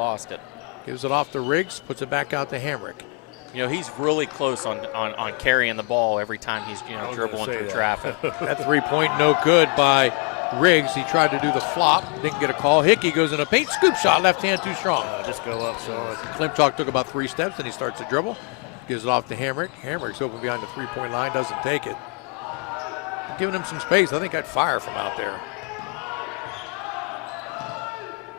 lost it. Gives it off to Riggs, puts it back out to Hamrick. You know, he's really close on carrying the ball every time he's, dribbling through traffic. That 3-point no good by Riggs. He tried to do the flop, didn't get a call. Hickey goes in a paint scoop shot, left hand too strong. Just go up solid. Klimchak took about 3 steps, and he starts to dribble. Gives it off to Hamrick. Hamrick's open behind the 3-point line, doesn't take it. Giving him some space. I think I'd fire from out there.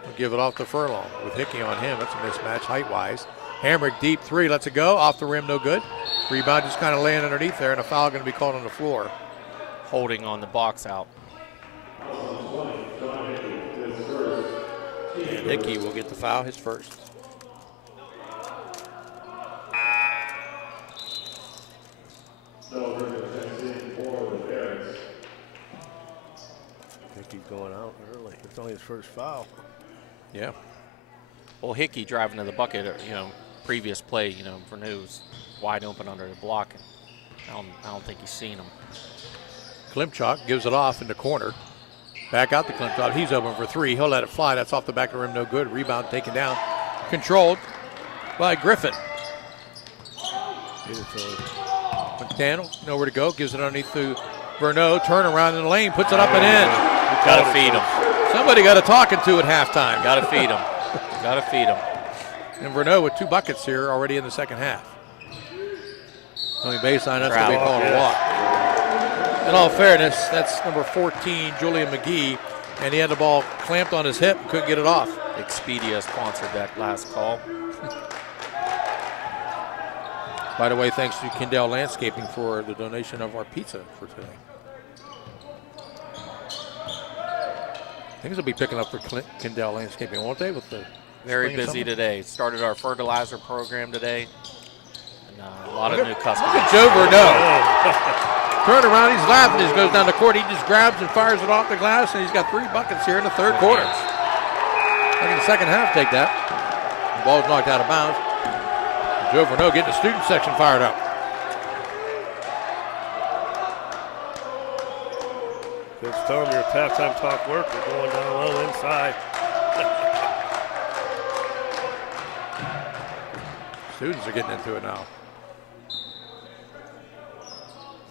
We'll give it off to Furlong with Hickey on him. That's a mismatch height-wise. Hamrick deep 3, lets it go. Off the rim, no good. Rebound just kind of laying underneath there, and a foul going to be called on the floor. Holding on the box out. And Hickey will get the foul, his first. Hickey's going out early. It's only his first foul. Yeah. Well, Hickey driving to the bucket, previous play, Verneau was wide open under the block. And I don't think he's seen him. Klimchak gives it off in the corner. Back out to Klimchak. He's open for 3. He'll let it fly. That's off the back of the rim, no good. Rebound taken down. Controlled by Griffin. McDaniel, nowhere to go. Gives it underneath to Verneau. Turn around in the lane, puts it up and in. Got to feed him. Somebody got a talking to at halftime. Got to feed him. Got to feed him. And Verneau with 2 buckets here already in the second half. Only baseline, that's what they call a walk. In all fairness, that's number 14, Julian McGee, and he had the ball clamped on his hip and couldn't get it off. Expedia sponsored that last call. By the way, thanks to Kindell Landscaping for the donation of our pizza for today. Things will be picking up for Kindell Landscaping, won't they? With the very busy today. Started our fertilizer program today. And a lot of new customers. Look at Joe Verneau. Turn around, he's laughing. He goes down the court. He just grabs and fires it off the glass, and he's got 3 buckets here in the third quarter. I think in the second half, take that. The ball's knocked out of bounds. Joe Verneau getting the student section fired up. Just tell them your halftime talk work. We're going down low inside. Students are getting into it now.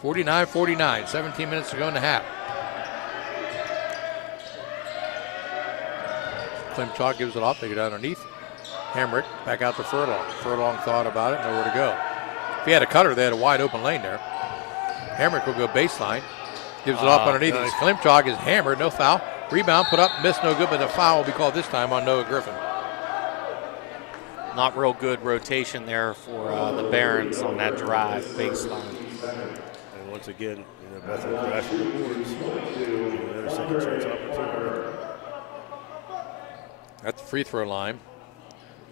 49-49, 17 minutes to go in the half. Klimchak gives it off, they get underneath. Hamrick back out to Furlong. Furlong thought about it, nowhere to go. If he had a cutter, they had a wide open lane there. Hamrick will go baseline. Gives it off underneath. Nice. Klimchak is hammered, no foul. Rebound, put up, missed, no good, but the foul will be called this time on Noah Griffin. Not real good rotation there for the Barons on that drive baseline. And once again, Bethany crashing the boards. Another second chance opportunity. At the free throw line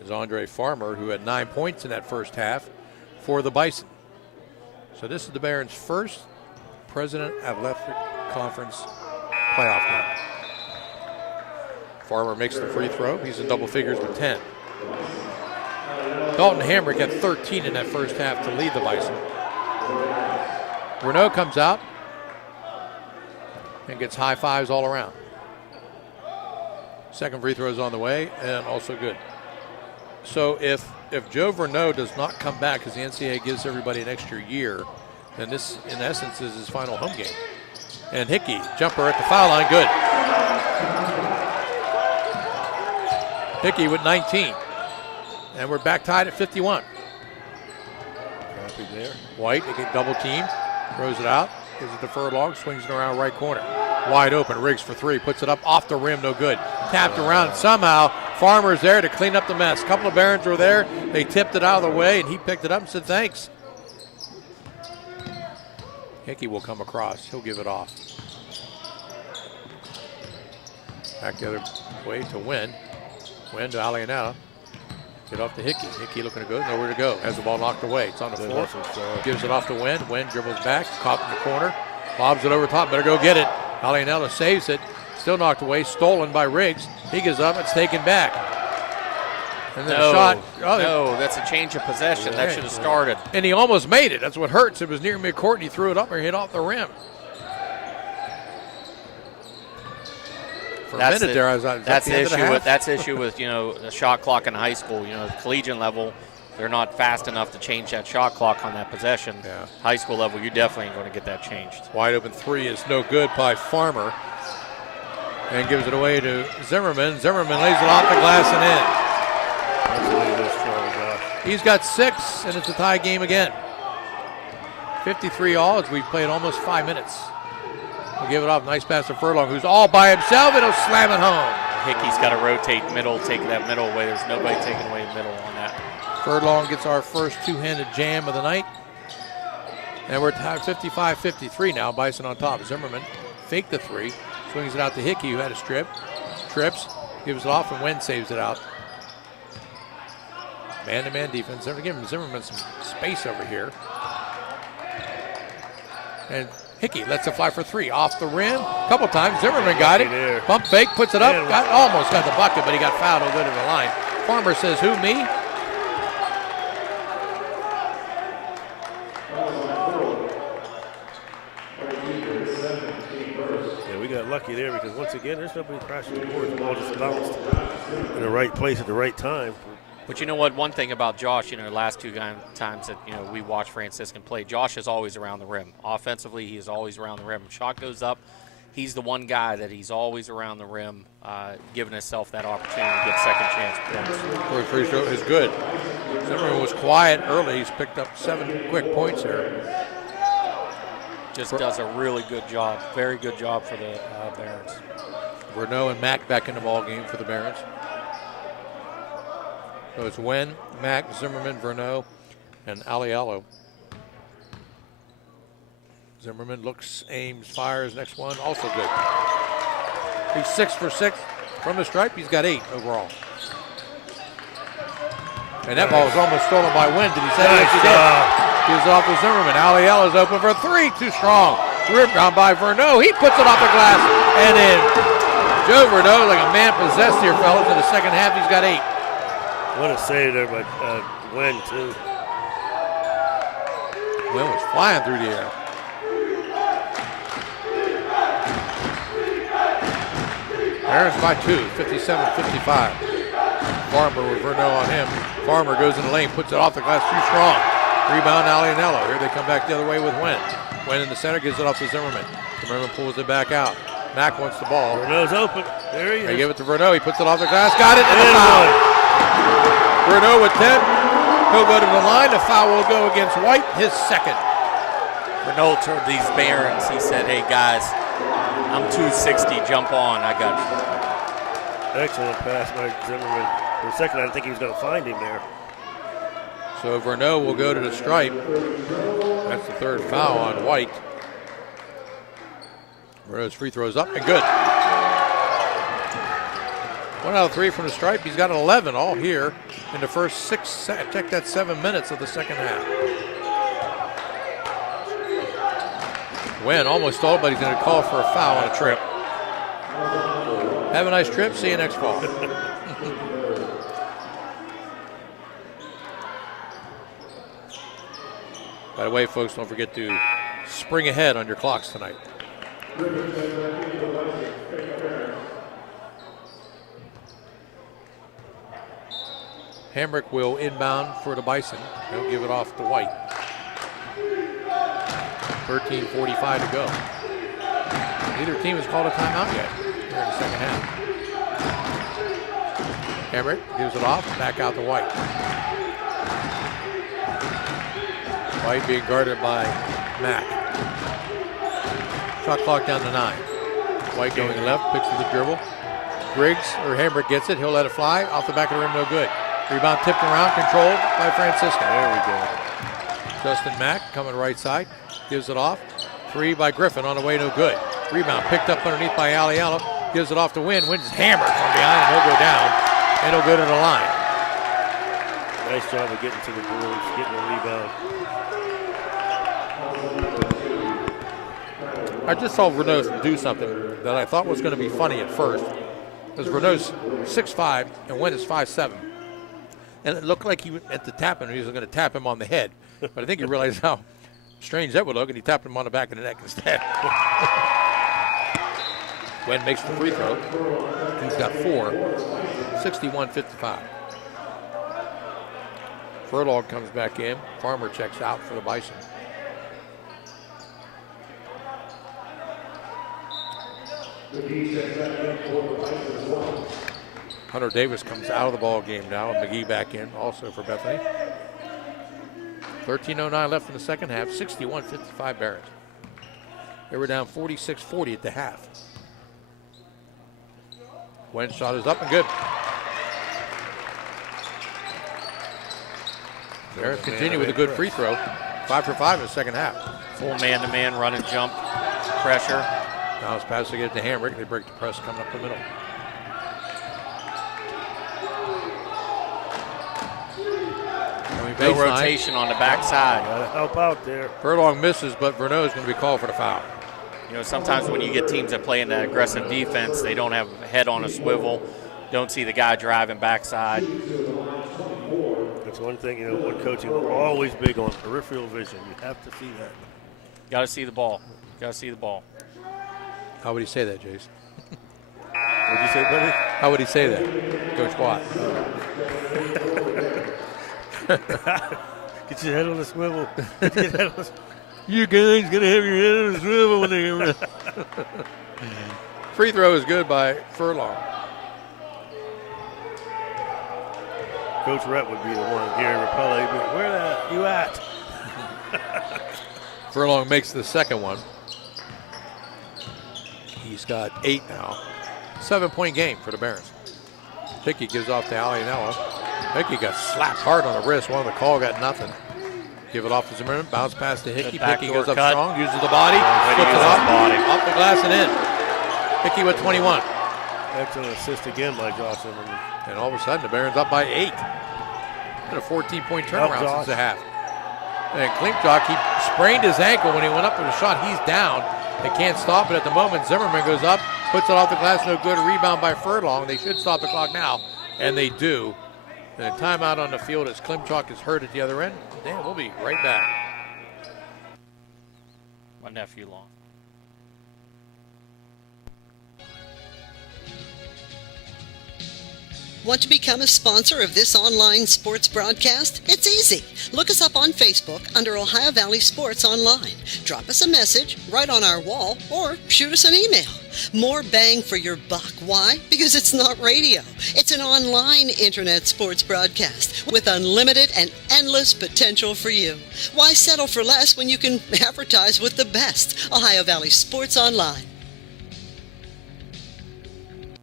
is Andre Farmer, who had 9 points in that first half for the Bison. So this is the Barons' first President Athletic Conference playoff game. Farmer makes the free throw. He's in double figures with 10. Dalton Hamrick had 13 in that first half to lead the Bison. Verneau comes out and gets high fives all around. Second free throw is on the way and also good. So if Joe Verneau does not come back, because the NCAA gives everybody an extra year, then this, in essence, is his final home game. And Hickey, jumper at the foul line, good. Hickey with 19. And we're back tied at 51. Copy there. White, they get double teamed, throws it out, gives it to Furlong, swings it around right corner. Wide open, Riggs for 3, puts it up off the rim, no good. Tapped around, somehow Farmer's there to clean up the mess. A couple of Barons were there, they tipped it out of the way, and he picked it up and said thanks. Hickey will come across, he'll give it off. Back the other way to Wynn. Wynn to Alianella. Get off to Hickey. Hickey looking to go, nowhere to go. Has the ball knocked away. It's on the floor. Gives it off to Wynn. Wynn dribbles back, caught in the corner. Lobs it over top, better go get it. Alianella saves it. Still knocked away, stolen by Riggs. He gets up, it's taken back. And then a shot. No, that's a change of possession. That should have started. And he almost made it. That's what hurts. It was near midcourt, and he threw it up and hit off the rim. For a minute there, I was like, that's the issue with the shot clock in high school. The collegiate level, they're not fast enough to change that shot clock on that possession. Yeah. High school level, you definitely ain't going to get that changed. Wide open three is no good by Farmer. And gives it away to Zimmerman. Zimmerman lays it off the glass and in. That's the way to go strong, Josh. He's got 6, and it's a tie game again. 53 all as we've played almost 5 minutes. We'll give it off. Nice pass to Furlong, who's all by himself, and he'll slam it home. Hickey's got to rotate middle, take that middle away. There's nobody taking away the middle on that. Furlong gets our first two-handed jam of the night. And we're tied 55-53 now. Bison on top. Zimmerman faked the three. Swings it out to Hickey, who had a strip. Trips, gives it off, and Wen saves it out. Man-to-man defense. They're giving Zimmerman some space over here. And Hickey lets it fly for 3. Off the rim. A couple times. Zimmerman got it. Pump fake, puts it up. Almost got the bucket, but he got fouled. He'll go to the line. Farmer says, who, me? Lucky there because once again there's nobody crashing the board. The ball just bounced in the right place at the right time. But you know what? One thing about Josh, last two times that we watched Franciscan play, Josh is always around the rim. Offensively, he is always around the rim. Shot goes up, he's the one guy that he's always around the rim, giving himself that opportunity to get second chance points. First free throw is good. Zimmerman was quiet early. He's picked up 7 quick points here. Just does a really good job. Very good job for the Barons. Verneau and Mack back in the ball game for the Barons. So it's Wen, Mack, Zimmerman, Verneau, and Alialo. Zimmerman looks, aims, fires. Next one, also good. He's 6 for 6 from the stripe. He's got 8 overall. And that ball was almost stolen by Wen. Did he say it? He did. Gives it off to Zimmerman. Alialo's open for 3. Too strong. Rebound by Verneau. He puts it off the glass and in. Joe Verneau like a man possessed here, fellas. In the second half, he's got 8. What a save there by Wen, too. Wen was flying through the air. Barons by 2, 57-55. Farmer with Verneau on him. Farmer goes in the lane, puts it off the glass, too strong. Rebound, Alianello. Here they come back the other way with Wen. Wen in the center, gives it off to Zimmerman. Zimmerman pulls it back out. Mack wants the ball. Verneau's open. There he is. They give it to Verneau. He puts it off the glass. Got it. And a foul. Verneau with 10. He'll go to the line. The foul will go against White, his second. Verneau told these Barons, he said, hey, guys, I'm 260. Jump on. I got you. Excellent pass by Zimmerman. For a second, I didn't think he was going to find him there. So Verneau will go to the stripe. That's the third foul on White. Verneau's free throws up and good. 1 out of 3 from the stripe. He's got an 11 all here in the first 7 minutes of the second half. Wen almost stalled, but he's going to call for a foul on a trip. Have a nice trip. See you next fall. By the way, folks, don't forget to spring ahead on your clocks tonight. Hamrick will inbound for the Bison. He'll give it off to White. 13:45 to go. Neither team has called a timeout yet here in the second half. Hamrick gives it off, back out to White. White being guarded by Mack. Shot clock down to 9. White going left, picks with the dribble. Hamrick gets it, he'll let it fly. Off the back of the rim, no good. Rebound tipped around, controlled by Francisco. There we go. Justin Mack coming right side, gives it off. 3 by Griffin on the way, no good. Rebound picked up underneath by Alialo. Gives it off to Wynn. Wynn's hammered from behind, and he'll go down, and he'll go to the line. Nice job of getting to the boards, getting the rebound. I just saw Verneau do something that I thought was going to be funny at first. Because Verneau's 6'5", and Wynn is 5'7". And it looked like he at the tapping, he was going to tap him on the head. But I think he realized how strange that would look, and he tapped him on the back of the neck instead. Wynn makes the free throw. He's got 4. 61-55. Furlong comes back in. Farmer checks out for the Bison. Hunter Davis comes out of the ball game now, and McGee back in also for Bethany. 13:09 left in the second half, 61-55 Barrett. They were down 46-40 at the half. Wynn's shot is up and good. Barrett continue with a good free throw. 5 for 5 in the second half. Full man-to-man run and jump pressure. Now it's pass to get it to Hamrick. They break the press coming up the middle. No rotation on the backside. Gotta help out there. Furlong misses, but Verneau is going to be called for the foul. You know, sometimes when you get teams that play in that aggressive defense, they don't have a head on a swivel, don't see the guy driving backside. That's one thing, you know, what coaching is always big on, peripheral vision. You have to see that. Got to see the ball. Got to see the ball. How would he say that, Jace? What'd you say, buddy? How would he say that, Coach Watt? Get your head on the swivel. Get your head on the swivel. You guys gonna have your head on the swivel when they Free throw is good by Furlong. Coach Rhett would be the one. Gary Rapella, he'd be like, where the you at? Furlong makes the second one. He's got 8 now. 7-point game for the Barons. Hickey gives off to Alianella. Hickey got slapped hard on the wrist. One on the call, got nothing. Give it off to Zimmerman. Bounce pass to Hickey. Hickey goes up cut. strong, uses the body, flips it up, off the glass and in. Hickey with 21. Excellent assist again by Josh Zimmerman. And all of a sudden, the Barons up by 8. Been a 14-point turnaround since the half. And Klimchak, he sprained his ankle when he went up with a shot. He's down. They can't stop it at the moment. Zimmerman goes up, puts it off the glass, no good. A rebound by Furlong. They should stop the clock now, and they do. And a timeout on the field as Klimchak is hurt at the other end. Dan, we'll be right back. My nephew long. Want to become a sponsor of this online sports broadcast? It's easy. Look us up on Facebook under Ohio Valley Sports Online. Drop us a message right on our wall or shoot us an email. More bang for your buck. Why? Because it's not radio. It's an online internet sports broadcast with unlimited and endless potential for you. Why settle for less when you can advertise with the best? Ohio Valley Sports Online.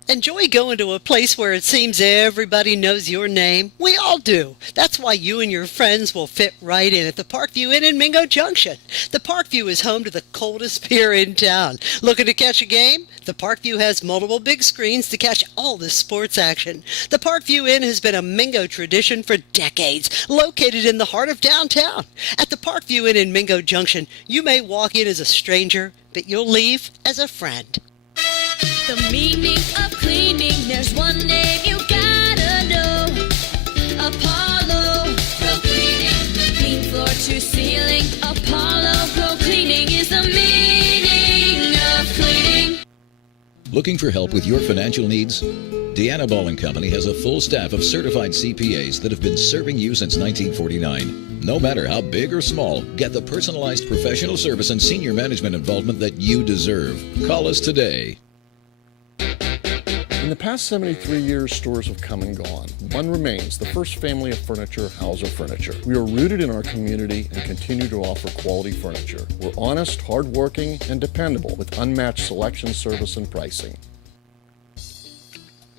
Enjoy going to a place where it seems everybody knows your name? We all do. That's why you and your friends will fit right in at the Parkview Inn in Mingo Junction. The Parkview is home to the coldest beer in town. Looking to catch a game? The Parkview has multiple big screens to catch all the sports action. The Parkview Inn has been a Mingo tradition for decades, located in the heart of downtown. At the Parkview Inn in Mingo Junction, you may walk in as a stranger, but you'll leave as a friend. The meaning of cleaning, there's one name you gotta know. Apollo Pro Cleaning. Clean floor to ceiling. Apollo Pro Cleaning is the meaning of cleaning. Looking for help with your financial needs? Deanna Ball & Company has a full staff of certified CPAs that have been serving you since 1949. No matter how big or small, get the personalized professional service and senior management involvement that you deserve. Call us today. In the past 73 years, stores have come and gone. One remains, the first family of furniture, Hauser Furniture. We are rooted in our community and continue to offer quality furniture. We're honest, hardworking, and dependable with unmatched selection, service, and pricing.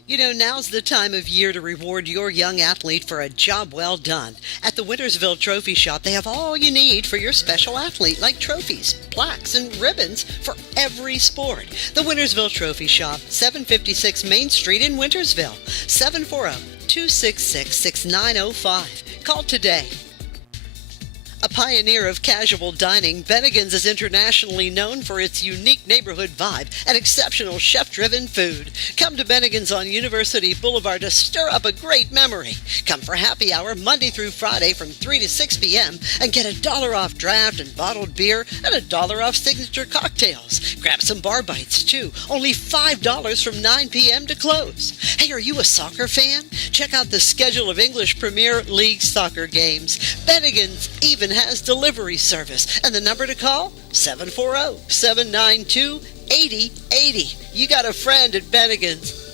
You know, now's the time of year to reward your young athlete for a job well done. At the Wintersville Trophy Shop, they have all you need for your special athlete, like trophies, plaques, and ribbons for every sport. The Wintersville Trophy Shop, 756 Main Street in Wintersville, 740-266-6905. Call today. A pioneer of casual dining, Bennigan's is internationally known for its unique neighborhood vibe and exceptional chef-driven food. Come to Bennigan's on University Boulevard to stir up a great memory. Come for happy hour Monday through Friday from 3 to 6 p.m. and get $1 off draft and bottled beer and $1 off signature cocktails. Grab some bar bites too. Only $5 from 9 p.m. to close. Hey, are you a soccer fan? Check out the schedule of English Premier League soccer games. Bennigan's even has delivery service, and the number to call, 740-792-8080. You got a friend at Bennigan's.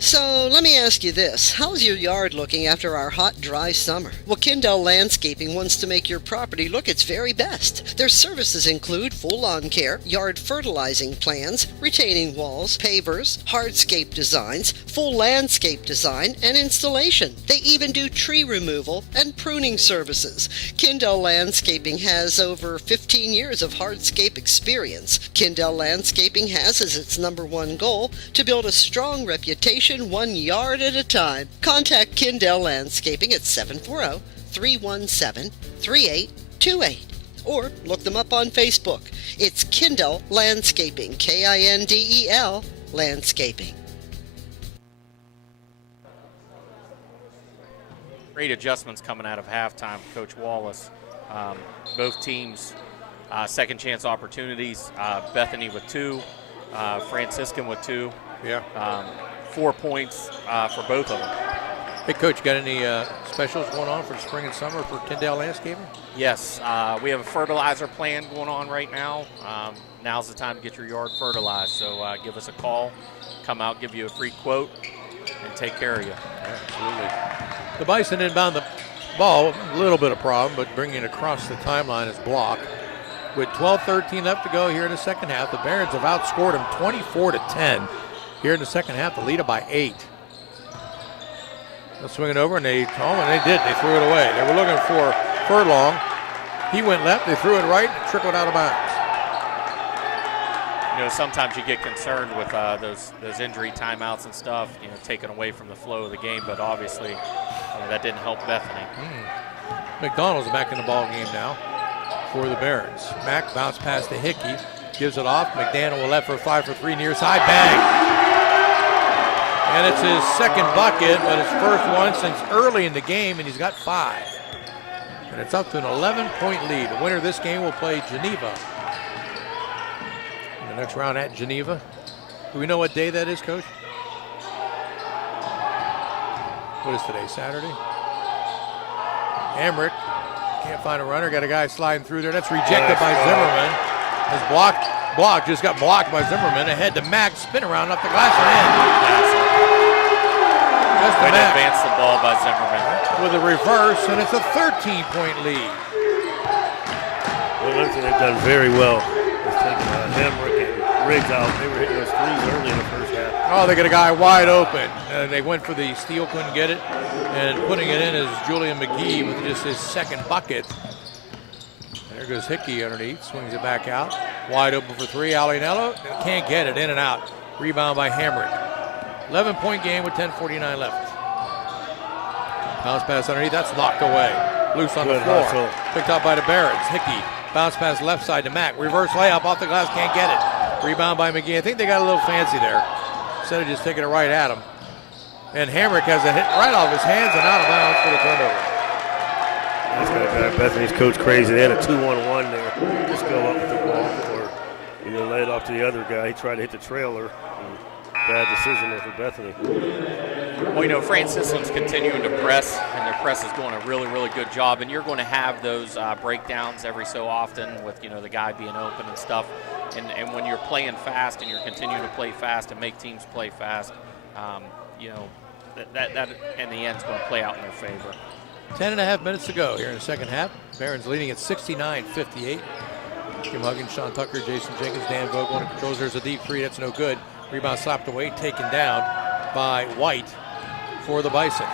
So let me ask you this. How's your yard looking after our hot, dry summer? Well, Kindell Landscaping wants to make your property look its very best. Their services include full lawn care, yard fertilizing plans, retaining walls, pavers, hardscape designs, full landscape design, and installation. They even do tree removal and pruning services. Kindell Landscaping has over 15 years of hardscape experience. Kindell Landscaping has as its #1 goal to build a strong reputation 1 yard at a time. Contact Kindell Landscaping at 740-317-3828 or look them up on Facebook. It's Kindell Landscaping, Kindel Landscaping. Great adjustments coming out of halftime, Coach Wallace. Both teams second chance opportunities. Bethany with 2, Franciscan with 2. Yeah. 4 points for both of them. Hey, Coach, got any specials going on for spring and summer for Kindell Landscaping? Yes, we have a fertilizer plan going on right now. Now's the time to get your yard fertilized, so give us a call, come out, give you a free quote, and take care of you. Yeah, absolutely. The Bison inbound the ball, a little bit of problem, but bringing it across the timeline is blocked. With 12-13 left to go here in the second half, the Barons have outscored them 24-10. Here in the second half, the lead by 8. They'll swing it over, and they did. They threw it away. They were looking for Furlong. He went left. They threw it right, and it trickled out of bounds. You know, sometimes you get concerned with those injury timeouts and stuff, you know, taken away from the flow of the game, but obviously that didn't help Bethany. McDonald's back in the ball game now for the Barons. Mack bounce pass to Hickey. Gives it off. McDaniel will left for a 5 for 3 near side. Bang! And it's his second bucket, but his first one since early in the game, and he's got 5. And it's up to an 11-point lead. The winner of this game will play Geneva in the next round at Geneva. Do we know what day that is, Coach? What is today, Saturday? Hamrick can't find a runner. Got a guy sliding through there. That's rejected by Zimmerman. His block just got blocked by Zimmerman. Ahead to Mack, spin around up the glass and in. Just Way to advance the ball by Zimmerman. With a reverse, and it's a 13-point lead. Well, one thing they've done very well is taking Hamrick and Riggs out. They were hitting those threes early in the first half. Oh, they got a guy wide open. They went for the steal, couldn't get it. And putting it in is Julian McGee with just his second bucket. There goes Hickey underneath, swings it back out. Wide open for 3, Alianello. Can't get it, in and out. Rebound by Hamrick. 11-point game with 10:49 left. Bounce pass underneath, that's knocked away. Loose on the floor. Hustle. Picked up by the Barons. Hickey, bounce pass left side to Mack. Reverse layup off the glass, can't get it. Rebound by McGee. I think they got a little fancy there. Instead of just taking it right at him. And Hamrick has a hit right off his hands and out of bounds for the turnover. That's going to drive Bethany's coach crazy. They had a 2-on-1 there. Just go up with the ball or, lay it off to the other guy. He tried to hit the trailer. Bad decision there for Bethany. Well, Franciscan's continuing to press, and their press is doing a really, really good job. And you're going to have those breakdowns every so often with, the guy being open and stuff. And when you're playing fast and you're continuing to play fast and make teams play fast, that in the end is going to play out in their favor. 10.5 minutes to go here in the second half. Barons leading at 69-58. Jim Huggins, Sean Tucker, Jason Jenkins, Dan Vogel in controls. There's a deep three. That's no good. Rebound slapped away, taken down by White for the Bison.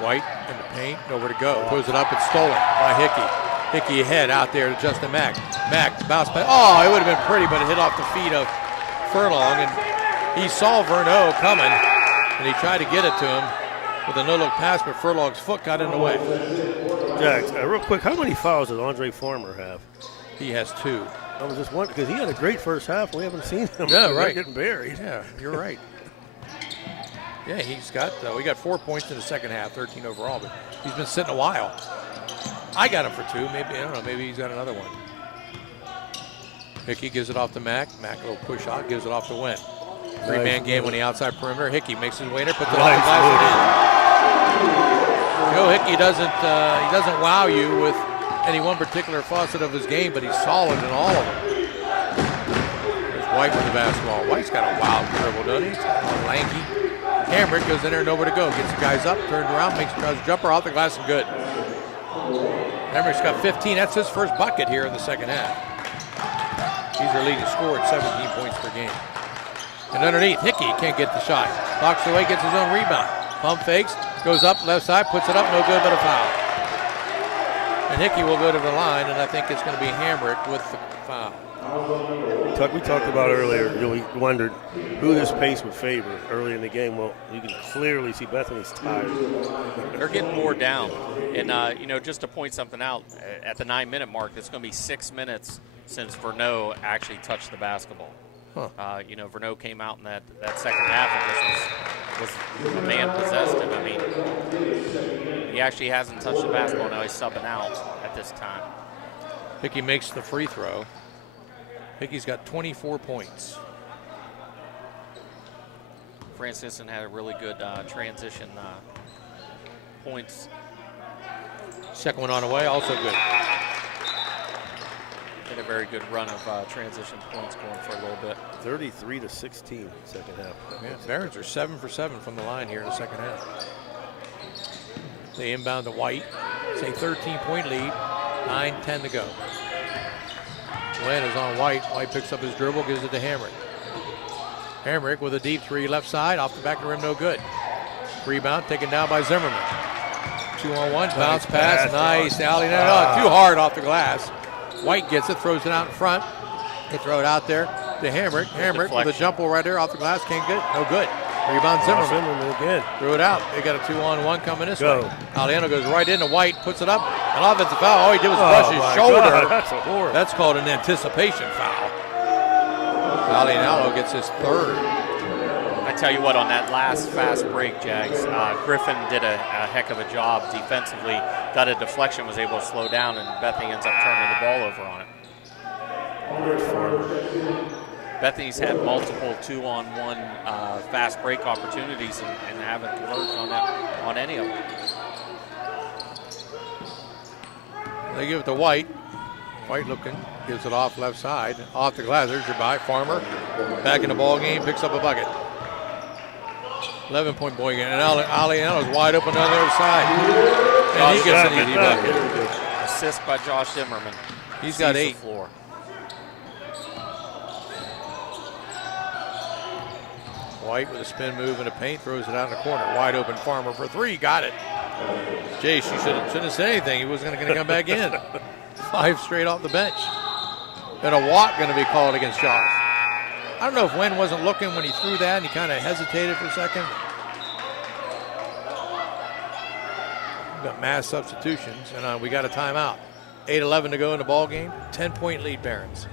White in the paint, nowhere to go. Pulls it up, it's stolen by Hickey. Hickey ahead out there to Justin Mack. Mack bounce pass. Oh, it would have been pretty, but it hit off the feet of Furlong, and he saw Verneau coming, and he tried to get it to him. with a no-look pass, but Furlong's foot got in the way. Jax, real quick, how many fouls does Andre Farmer have? He has 2. I was just wondering, because he had a great first half. We haven't seen him. Yeah, right. Getting buried. Yeah, you're right. Yeah, he's got, we got 4 points in the second half, 13 overall, but he's been sitting a while. I got him for 2. Maybe, I don't know, maybe he's got another one. Hickey gives it off to Mack. Mack, a little push out, gives it off to Wynn. 3-man game on the outside perimeter. Hickey makes his way in there, puts it off the glass and in. Joe Hickey doesn't wow you with any one particular facet of his game, but he's solid in all of them. There's White with the basketball. White's got a wild dribble, doesn't he? He's got a lanky. Hamrick goes in there, nowhere to go. Gets the guys up, turns around, makes a jumper off the glass and good. Hamrick's got 15. That's his first bucket here in the second half. He's their leading scorer at 17 points per game. And underneath, Hickey can't get the shot. Knocks away, gets his own rebound. Pump fakes, goes up left side, puts it up, no good, but a foul. And Hickey will go to the line, and I think it's going to be Hamrick with the foul. We talked about earlier, we wondered who this pace would favor early in the game. Well, you can clearly see Bethany's tired. They're getting more down. And, just to point something out, at the 9-minute mark, it's going to be 6 minutes since Verneau actually touched the basketball. Huh. Verneau came out in that second half and just was a man possessed him. I mean, he actually hasn't touched the basketball. Now he's subbing out at this time. Hickey makes the free throw. Hickey's got 24 points. Franciscan had a really good transition points. Second one on the way, also good. Had a very good run of transition points going for a little bit. 33-16 second half. Yeah, Barons are 7 for 7 from the line here in the second half. They inbound to White. It's a 13-point lead, 9:10 to go. Wynn is on White. White picks up his dribble, gives it to Hamrick. Hamrick with a deep 3 left side, off the back of the rim, no good. Rebound taken down by Zimmerman. 2-on-1, bounce pass, nice alley. Too hard off the glass. White gets it, throws it out in front. They throw it out there to Hamrick. Hamrick with a jump ball right there off the glass, can't get it, no good. Rebound Zimmerman. Zimmerman again. Threw it out. They got a 2-on-1 coming this way. Aliano goes right into White, puts it up. An offensive foul. All he did was brush his shoulder. God, that's called an anticipation foul. Aliano gets his third. I tell you what, on that last fast break, Jags, Griffin did a heck of a job defensively. Got a deflection, was able to slow down, and Bethany ends up turning the ball over on it. Bethany's had multiple 2-on-1 fast break opportunities and haven't converted on any of them. They give it to White. White looking, gives it off left side, off the glass. There's your buy. Farmer back in the ball game, picks up a bucket. 11-point ball game, and Aliano's wide open on the other side. And he gets an easy bucket. Assist by Josh Zimmerman. He's got 8. Floor. White with a spin move and a paint, throws it out in the corner. Wide open Farmer for 3, got it. Jace, you shouldn't have said anything. He wasn't going to come back in. 5 straight off the bench. And a walk going to be called against Josh. I don't know if Wynn wasn't looking when he threw that and he kind of hesitated for a second. We've got mass substitutions and we got a timeout. 8:11 to go in the ball game. 10-point lead, Barons.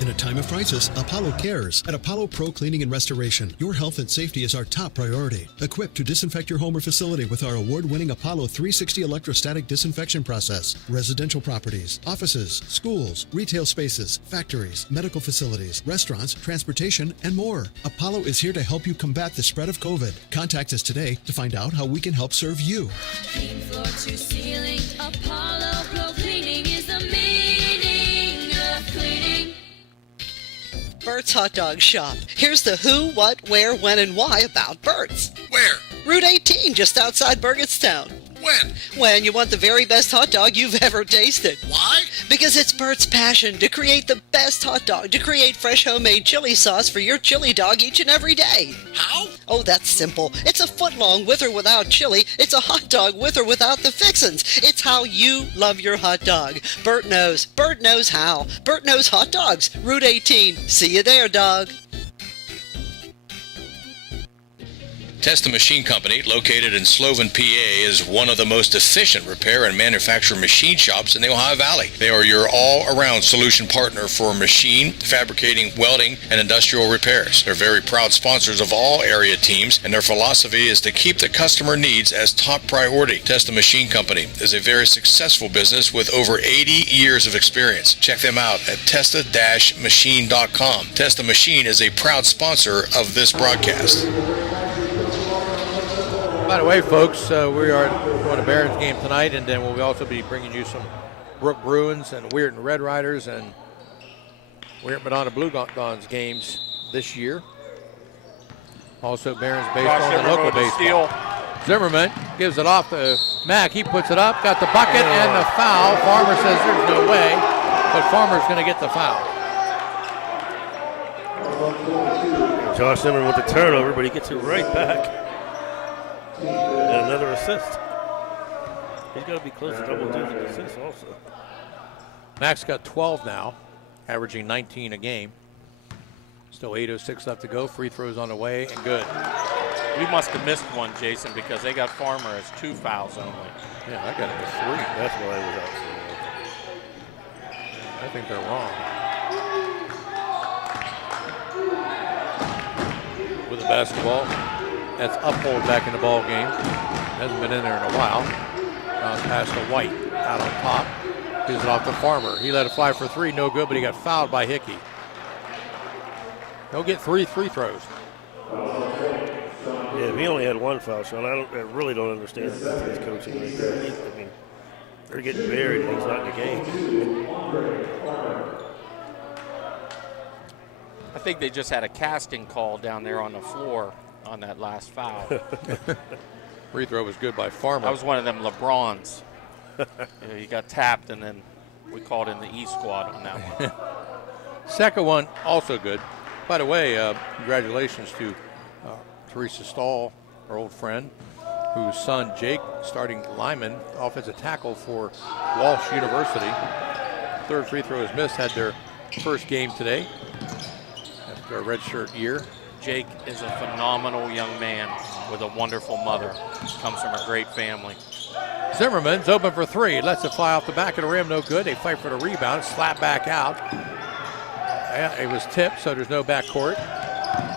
In a time of crisis, Apollo cares. At Apollo Pro Cleaning and Restoration, your health and safety is our top priority. Equipped to disinfect your home or facility with our award-winning Apollo 360 electrostatic disinfection process. Residential properties, offices, schools, retail spaces, factories, medical facilities, restaurants, transportation, and more. Apollo is here to help you combat the spread of COVID. Contact us today to find out how we can help serve you. Clean floor to ceiling, Apollo Pro Cleaning is the meaning of cleaning. Bert's Hot Dog Shop. Here's the who, what, where, when, and why about Bert's. Where? Route 18, just outside Burgettstown. When? When you want the very best hot dog you've ever tasted. Why? Because it's Bert's passion to create the best hot dog, to create fresh homemade chili sauce for your chili dog each and every day. How? Oh, that's simple. It's a foot long with or without chili. It's a hot dog with or without the fixins. It's how you love your hot dog. Bert knows. Bert knows how. Bert knows hot dogs. Route 18. See you there, dog. Testa Machine Company, located in Sloven, PA, is one of the most efficient repair and manufacture machine shops in the Ohio Valley. They are your all-around solution partner for machine, fabricating, welding, and industrial repairs. They're very proud sponsors of all area teams, and their philosophy is to keep the customer needs as top priority. Testa Machine Company is a very successful business with over 80 years of experience. Check them out at testa-machine.com. Testa Machine is a proud sponsor of this broadcast. By the way, folks, we are going to Barron's game tonight, and then we'll also be bringing you some Brook Bruins and Weirton Red Riders and Weirton Madonna Blue Dons games this year. Also, Barron's baseball and local baseball. Zimmerman gives it off to Mack. He puts it up, got the bucket and the foul. Farmer says there's no way, but Farmer's going to get the foul. Josh Zimmerman with the turnover, but he gets it right back. And another assist. He's got to be close to double-digit assists also. Mack's got 12 now, averaging 19 a game. Still 8:06 left to go. Free throws on the way, and good. We must have missed one, Jason, because they got Farmer as 2 fouls only. Yeah, I got it as 3. That's why I was out. I think they're wrong. With the basketball. That's Uphold back in the ball game. Hasn't been in there in a while. Pass to White. Out on top. Gives it off to Farmer. He let it fly for 3. No good, but he got fouled by Hickey. He'll get 3 free throws. Yeah, he only had 1 foul, Sean. I really don't understand his coaching right there. I mean, they're getting buried and he's not in the game. I think they just had a casting call down there on the floor on that last foul. Free throw was good by Farmer. That was one of them LeBrons. He got tapped, and then we called in the E squad on that one. Second one, also good. By the way, congratulations to Teresa Stahl, our old friend, whose son Jake, starting lineman, offensive tackle for Walsh University. Third free throw is missed, had their first game today after a redshirt year. Jake is a phenomenal young man with a wonderful mother. Comes from a great family. Zimmerman's open for 3. Lets it fly off the back of the rim. No good. They fight for the rebound. Slap back out. Yeah, it was tipped, so there's no backcourt.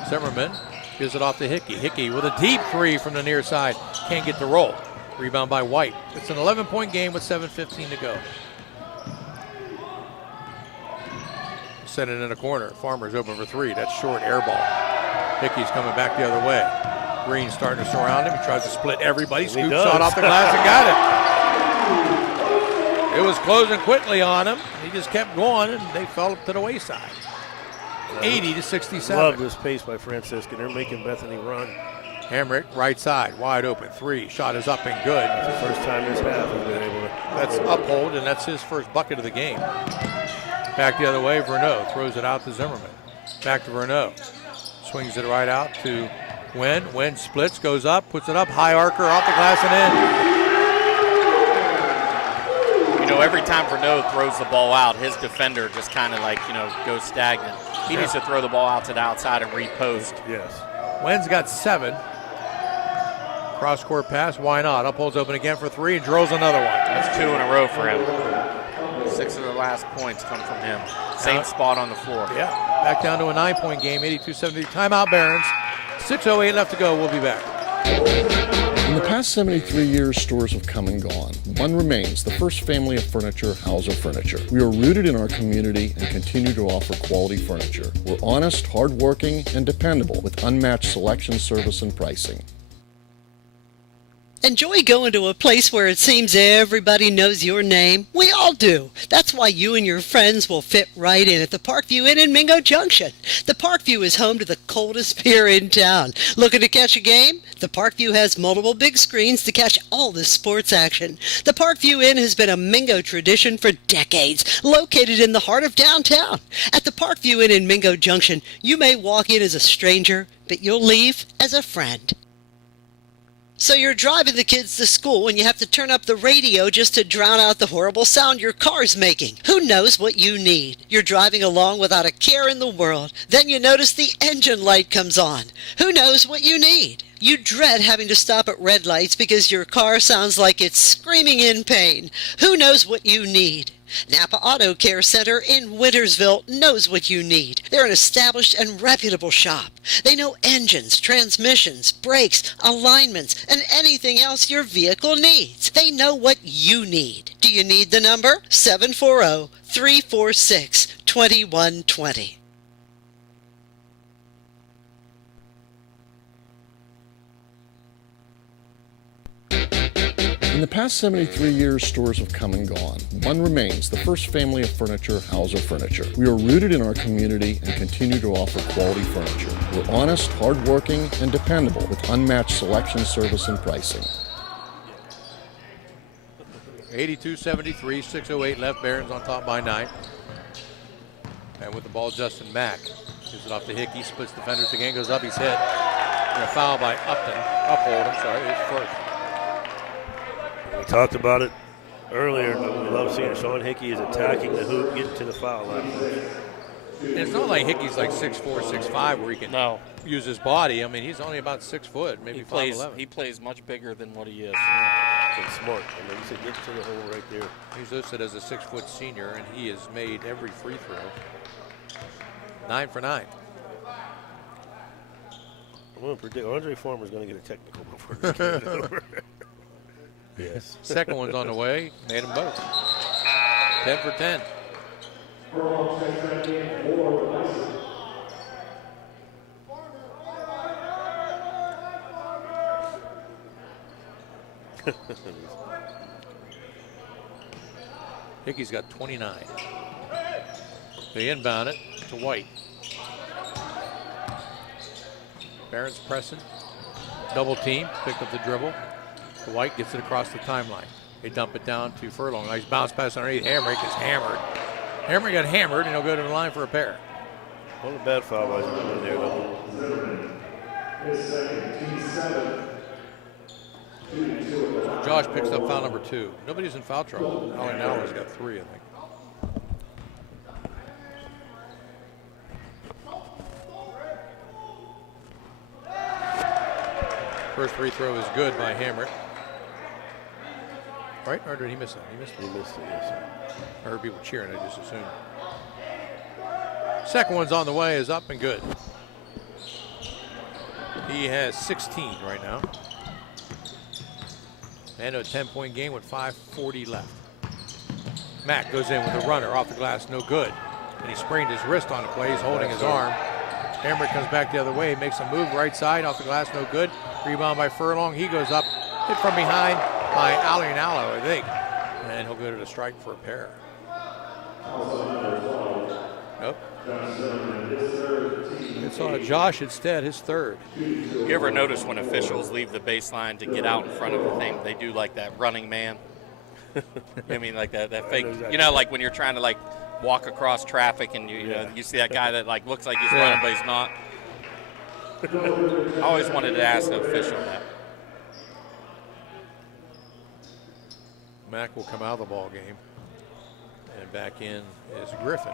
Zimmerman gives it off to Hickey. Hickey with a deep 3 from the near side. Can't get the roll. Rebound by White. It's an 11-point game with 7:15 to go. Set it in a corner. Farmer's open for 3. That's short air ball. Hickey's coming back the other way. Green starting to surround him. He tries to split everybody. Scoop shot off the glass and got it. It was closing quickly on him. He just kept going, and they fell up to the wayside. 80-67. Love this pace by Franciscan. They're making Bethany run. Hamrick, right side, wide open. 3. Shot is up and good. That's the first time this half has been able to. That's Uphold, and that's his first bucket of the game. Back the other way, Verneau throws it out to Zimmerman. Back to Verneau. Swings it right out to Wen. Wen splits, goes up, puts it up, high arcer, off the glass and in. You know, every time Verneau throws the ball out, his defender just kind of like, goes stagnant. He needs to throw the ball out to the outside and repost. Yes. Wen's got 7. Cross-court pass, why not? Uphold's open again for 3 and drills another one. That's 2 in a row for him. 6 of the last points come from him. Same spot on the floor. Yeah, back down to a 9-point game, 82-73. Timeout, Barons. 6:08 left to go. We'll be back. In the past 73 years, stores have come and gone. One remains, the first family of furniture, Hauser Furniture. We are rooted in our community and continue to offer quality furniture. We're honest, hardworking, and dependable with unmatched selection, service, and pricing. Enjoy going to a place where it seems everybody knows your name? We all do. That's why you and your friends will fit right in at the Parkview Inn in Mingo Junction. The Parkview is home to the coldest beer in town. Looking to catch a game? The Parkview has multiple big screens to catch all the sports action. The Parkview Inn has been a Mingo tradition for decades, located in the heart of downtown. At the Parkview Inn in Mingo Junction, you may walk in as a stranger, but you'll leave as a friend. So you're driving the kids to school and you have to turn up the radio just to drown out the horrible sound your car's making. Who knows what you need? You're driving along without a care in the world. Then you notice the engine light comes on. Who knows what you need? You dread having to stop at red lights because your car sounds like it's screaming in pain. Who knows what you need? Napa Auto Care Center in Wintersville knows what you need. They're an established and reputable shop. They know engines, transmissions, brakes, alignments, and anything else your vehicle needs. They know what you need. Do you need the number? 740-346-2120. In the past 73 years, stores have come and gone. One remains, the first family of furniture, Hauser Furniture. We are rooted in our community and continue to offer quality furniture. We're honest, hardworking, and dependable with unmatched selection, service, and pricing. 82-73, 6:08 left. Barron's on top by 9. And with the ball, Justin Mack gives it off to Hickey, splits defenders again, goes up, he's hit. And a foul by Uphold, his first. We talked about it earlier, but we love seeing Sean Hickey is attacking the hoop, getting to the foul line. And it's not like Hickey's like 6'4", 6'5", where he can use his body. I mean, he's only about 6 foot, maybe 5'11". He plays much bigger than what he is. It's smart. I mean, he said get to the hole right there. He's listed as a 6-foot senior, and he has made every free throw. 9 for 9. I'm going to predict Andre Farmer's going to get a technical before this game is over. Yes. Second one's on the way. Made them both. 10 for 10. Hickey's got 29. They inbound it to White. Barron's pressing. Double team. Picked up the dribble. White gets it across the timeline. They dump it down to Furlong. Nice bounce pass underneath. Hamrick gets hammered. Hamrick got hammered, and he'll go to the line for a pair. One of the bad foul lines in there, though. So Josh picks up foul number 2. Nobody's in foul trouble. Allen Nowler's got 3, I think. First free throw is good by Hamrick. Right? Or did he miss it? He missed it, yes, sir. I heard people cheering, I just assumed. Second one's on the way, is up and good. He has 16 right now. And a 10-point game with 5:40 left. Mack goes in with a runner off the glass, no good. And he sprained his wrist on the play, he's holding his arm. Hamrick comes back the other way, makes a move right side, off the glass, no good. Rebound by Furlong, he goes up, hit from behind by Alianalo, I think. And he'll go to the strike for a pair. Nope. It's Josh instead, his third. You ever notice when officials leave the baseline to get out in front of the thing, they do like that running man? I mean, like that fake, you know, like when you're trying to like walk across traffic and you see that guy that like looks like he's running but he's not. I always wanted to ask the official that. Mack will come out of the ball game. And back in is Griffin.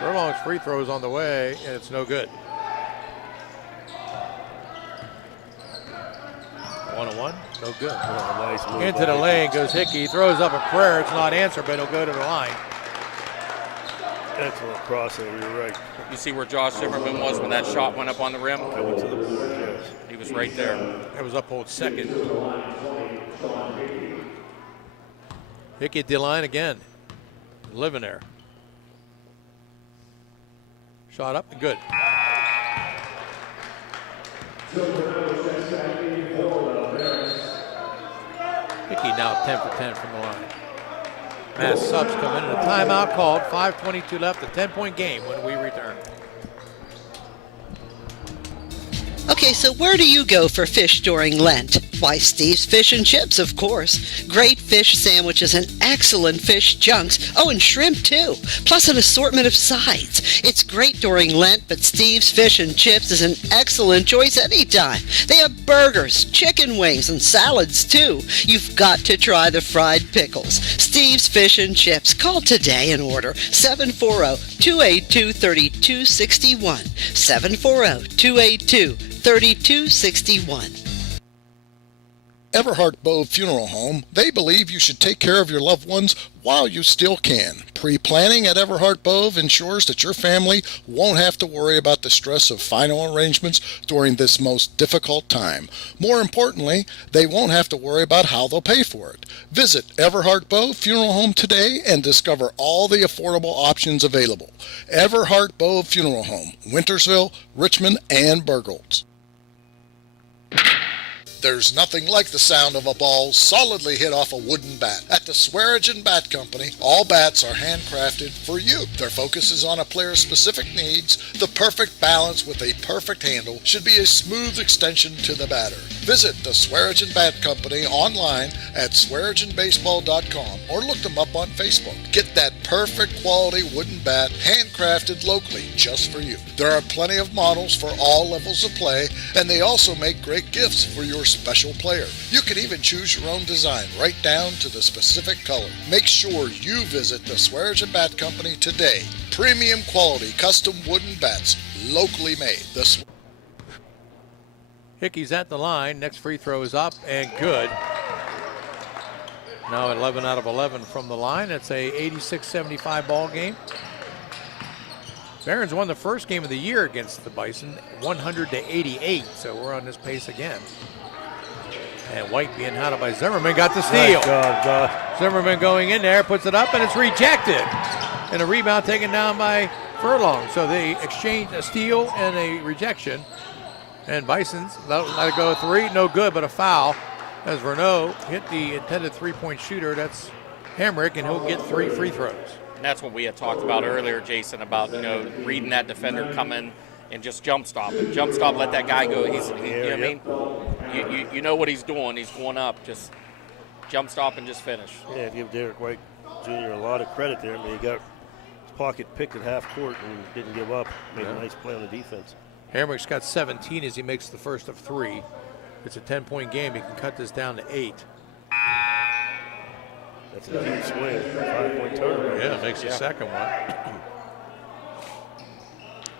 Furlong's free throw is on the way, and it's no good. 1-1, no good. Nice move. Into the lane goes Hickey, throws up a prayer, it's not answered, but he'll go to the line. Excellent crossover, you're right. You see where Josh Zimmerman was when that shot went up on the rim? I went to the board, yes. He was right there. That was Uphold's second. Hickey at the line again. Living there. Shot up and good. Hickey now 10 for 10 from the line. Mass subs come in and a timeout called. 5:22 left, a 10-point game when we return. Okay, so where do you go for fish during Lent? why Steve's Fish and Chips, of course. Great fish sandwiches and excellent fish junks. Oh, and shrimp too. Plus an assortment of sides. It's great during Lent, but Steve's Fish and Chips is an excellent choice anytime. They have burgers, chicken wings, and salads too. You've got to try the fried pickles. Steve's Fish and Chips. Call today and order 740-282-3261. 740-282-3261. Everhart Bove Funeral Home, they believe you should take care of your loved ones while you still can. Pre-planning at Everhart Bove ensures that your family won't have to worry about the stress of final arrangements during this most difficult time. More importantly, they won't have to worry about how they'll pay for it. Visit Everhart Bove Funeral Home today and discover all the affordable options available. Everhart Bove Funeral Home, Wintersville, Richmond, and Burgolds. There's nothing like the sound of a ball solidly hit off a wooden bat. At the Swearingen Bat Company, all bats are handcrafted for you. Their focus is on a player's specific needs. The perfect balance with a perfect handle should be a smooth extension to the batter. Visit the Swearingen Bat Company online at swearingenbaseball.com or look them up on Facebook. Get that perfect quality wooden bat handcrafted locally just for you. There are plenty of models for all levels of play, and they also make great gifts for your special player. You can even choose your own design right down to the specific color. Make sure you visit the Swearingen Bat Company today. Premium quality custom wooden bats, locally made. Hickey's at the line. Next free throw is up and good. Now 11 out of 11 from the line. It's a 86-75 ball game. Barons won the first game of the year against the Bison, 100-88. So we're on this pace again. And White being handled by Zimmerman got the steal. Nice job, Josh. Zimmerman going in there, puts it up, and it's rejected. And a rebound taken down by Furlong. So they exchange a steal and a rejection. And Bison's let it go 3, no good, but a foul. As Renaud hit the intended three-point shooter, that's Hamrick, and he'll get 3 free throws. And that's what we had talked about earlier, Jason, about reading that defender come in and just jump stop. And jump stop, let that guy go. You know what I mean? You know what he's doing. He's going up. Just jump stop and just finish. Yeah, give Derek White Jr. a lot of credit there. I mean, he got his pocket picked at half court and didn't give up. Made a nice play on the defense. Hamrick's got 17 as he makes the first of 3. It's a 10-point game. He can cut this down to 8. That's a huge swing. 5-point turnaround. Yeah, makes the second one.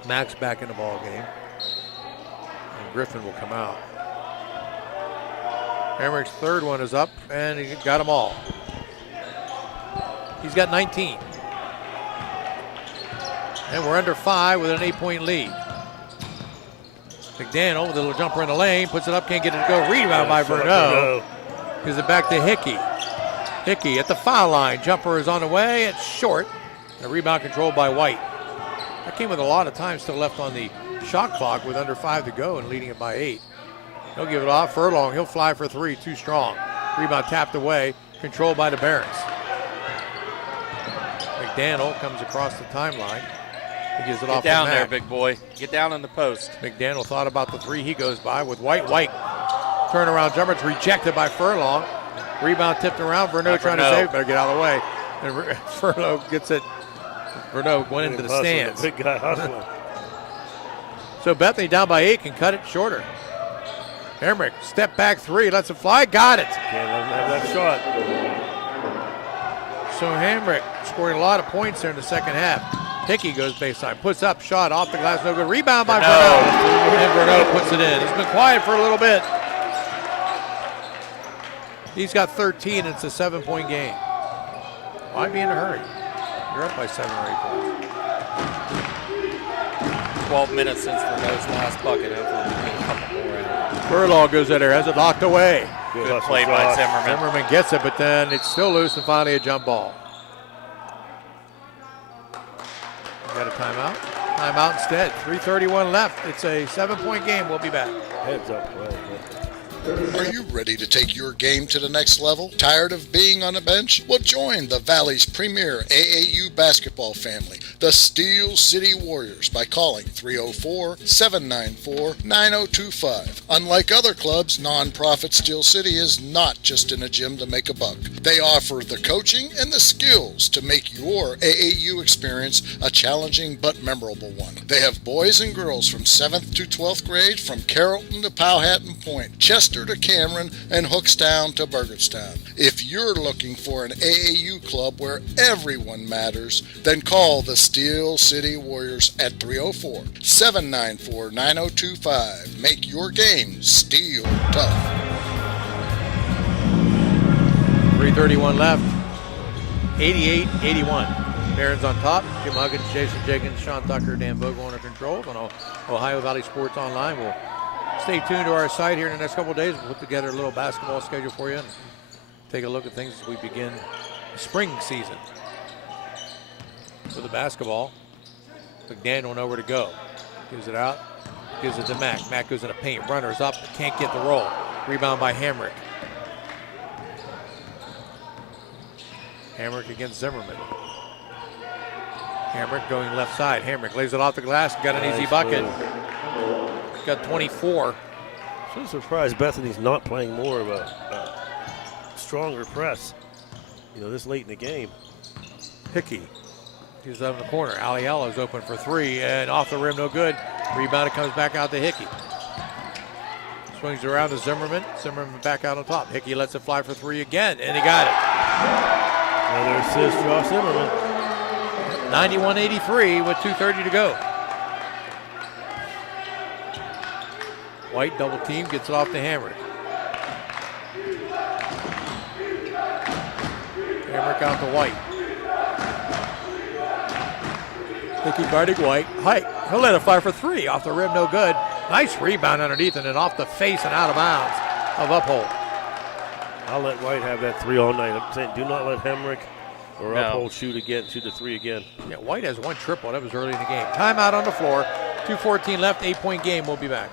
Max back in the ball game. And Griffin will come out. Hamrick's third one is up, and he got them all. He's got 19. And we're under 5 with an 8-point lead. McDaniel with a little jumper in the lane, puts it up, can't get it to go. Rebound by Verneau. Gives it back to Hickey. Hickey at the foul line. Jumper is on the way. It's short. A rebound controlled by White. That came with a lot of time still left on the shot clock with under 5 to go and leading it by 8. He'll give it off. Furlong, he'll fly for 3. Too strong. Rebound tapped away. Controlled by the Barons. McDaniel comes across the timeline. He gives it off to Get down Mack. there, big boy. Get down in the post. McDaniel thought about the 3. He goes by with White. White turnaround jumper. It's rejected by Furlong. Rebound tipped around. Verneau trying to save it. Better get out of the way. And Furlong gets it. Verneau went into the stands. Big guy hustling. So Bethany down by 8 can cut it shorter. Hamrick, step back 3, lets it fly. Got it. Can't let him have that shot. So Hamrick scoring a lot of points there in the second half. Hickey goes baseline, puts up, shot off the glass, no good. Rebound by Verneau. And Verneau puts it in. He's been quiet for a little bit. He's got 13, and it's a 7-point game. Why be in a hurry? You're up by 7 or 8 points. 12 minutes since Verneau's last bucket. Hopefully we'll get a couple more out. Furlong goes in there, has it locked away. Good play by Zimmerman. Zimmerman gets it, but then it's still loose and finally a jump ball. Got a timeout? Timeout instead. 3:31 left. It's a 7-point game. We'll be back. Heads up. Right. Are you ready to take your game to the next level? Tired of being on a bench? Well, join the Valley's premier AAU basketball family, the Steel City Warriors, by calling 304-794-9025. Unlike other clubs, nonprofit Steel City is not just in a gym to make a buck. They offer the coaching and the skills to make your AAU experience a challenging but memorable one. They have boys and girls from 7th to 12th grade, from Carrollton to Powhatan Point, Chester to Cameron, and Hookstown to Burgettstown. If you're looking for an AAU club where everyone matters, then call the Steel City Warriors at 304-794-9025. Make your game steel tough. 3:31 left. 88-81. Barons on top. Jim Huggins, Jason Jenkins, Sean Tucker, Dan Vogel under controls on Ohio Valley Sports Online. We'll stay tuned to our site here in the next couple of days. We'll put together a little basketball schedule for you and take a look at things as we begin the spring season. For the basketball, McDaniel nowhere to go. Gives it out, gives it to Mack. Mack goes in a paint, runners up, can't get the roll. Rebound by Hamrick. Hamrick against Zimmerman. Hamrick going left side. Hamrick lays it off the glass, got an easy bucket. Got 24. So surprised Bethany's not playing more of a stronger press, this late in the game. Hickey. He's out in the corner. Aliello's open for three, and off the rim, no good. Rebound, it comes back out to Hickey. Swings around to Zimmerman. Zimmerman back out on top. Hickey lets it fly for three again, and he got it. Another assist, Josh Zimmerman. 91-83 with 2:30 to go. White double team, gets it off to Hamrick. Hamrick out to White. Hickey guarding White. He'll let it fly for three. Off the rim, no good. Nice rebound underneath and then off the face and out of bounds of Uphold. I'll let White have that three all night. I'm saying do not let Hamrick or Uphold shoot the three again. Yeah, White has one triple. That was early in the game. Timeout on the floor. 2:14 left, 8-point game. We'll be back.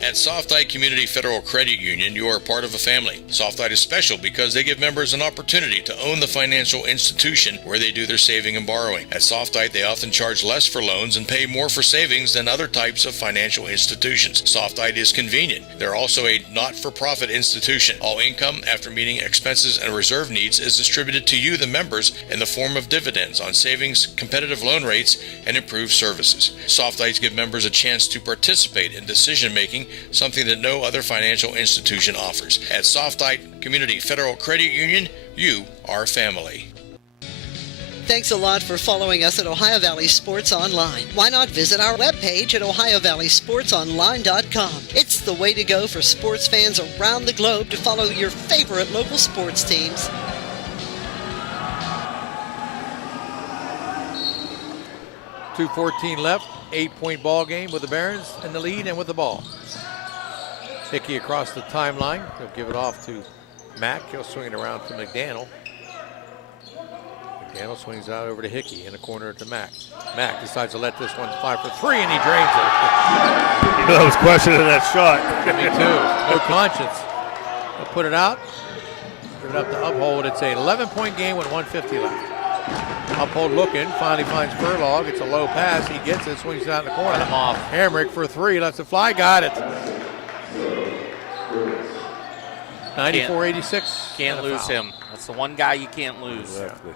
At Softite Community Federal Credit Union, you are part of a family. Softite is special because they give members an opportunity to own the financial institution where they do their saving and borrowing. At Softite, they often charge less for loans and pay more for savings than other types of financial institutions. Softite is convenient. They're also a not-for-profit institution. All income, after meeting expenses and reserve needs, is distributed to you, the members, in the form of dividends on savings, competitive loan rates, and improved services. Softites give members a chance to participate in decision-making, something that no other financial institution offers. At Softite Community Federal Credit Union, you are family. Thanks a lot for following us at Ohio Valley Sports Online. Why not visit our webpage at OhioValleySportsOnline.com? It's the way to go for sports fans around the globe to follow your favorite local sports teams. .2:14 left, 8-point ball game with the Barons in the lead and with the ball. Hickey across the timeline. He'll give it off to Mack. He'll swing it around to McDaniel. McDaniel swings out over to Hickey in the corner to Mack. Mack decides to let this one fly for three, and he drains it. I was questioning that shot. Me too. No conscience. He'll put it out. Give it up to Uphold. It's an 11-point game with 1:50 left. Uphold looking, finally finds Furlong. It's a low pass. He gets it, swings it out in the corner. Cut him off. Hamrick for three, lets it fly, got it. 94-86. Can't lose him. That's the one guy you can't lose. Exactly.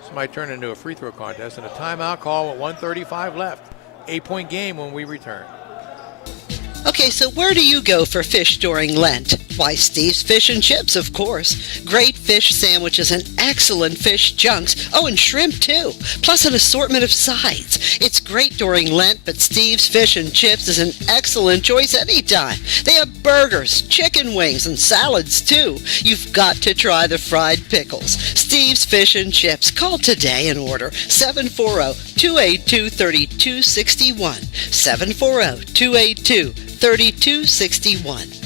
This might turn into a free throw contest and a timeout call with 1:35 left. 8-point game when we return. Okay, so where do you go for fish during Lent? Why, Steve's Fish and Chips, of course. Great fish sandwiches and excellent fish junks. Oh, and shrimp, too. Plus an assortment of sides. It's great during Lent, but Steve's Fish and Chips is an excellent choice anytime. They have burgers, chicken wings, and salads, too. You've got to try the fried pickles. Steve's Fish and Chips. Call today and order 740-282-3261. 740-282-3261.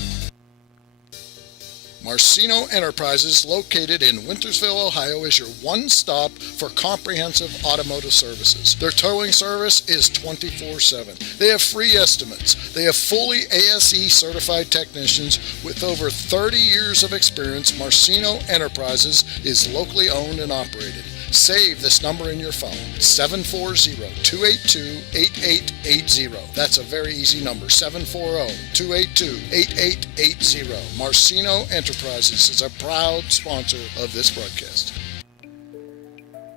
Marcino Enterprises, located in Wintersville, Ohio, is your one stop for comprehensive automotive services. Their towing service is 24/7. They have free estimates. They have fully ASE certified technicians with over 30 years of experience. Marcino Enterprises is locally owned and operated. Save this number in your phone, 740-282-8880. That's a very easy number, 740-282-8880. Marcino Enterprises is a proud sponsor of this broadcast.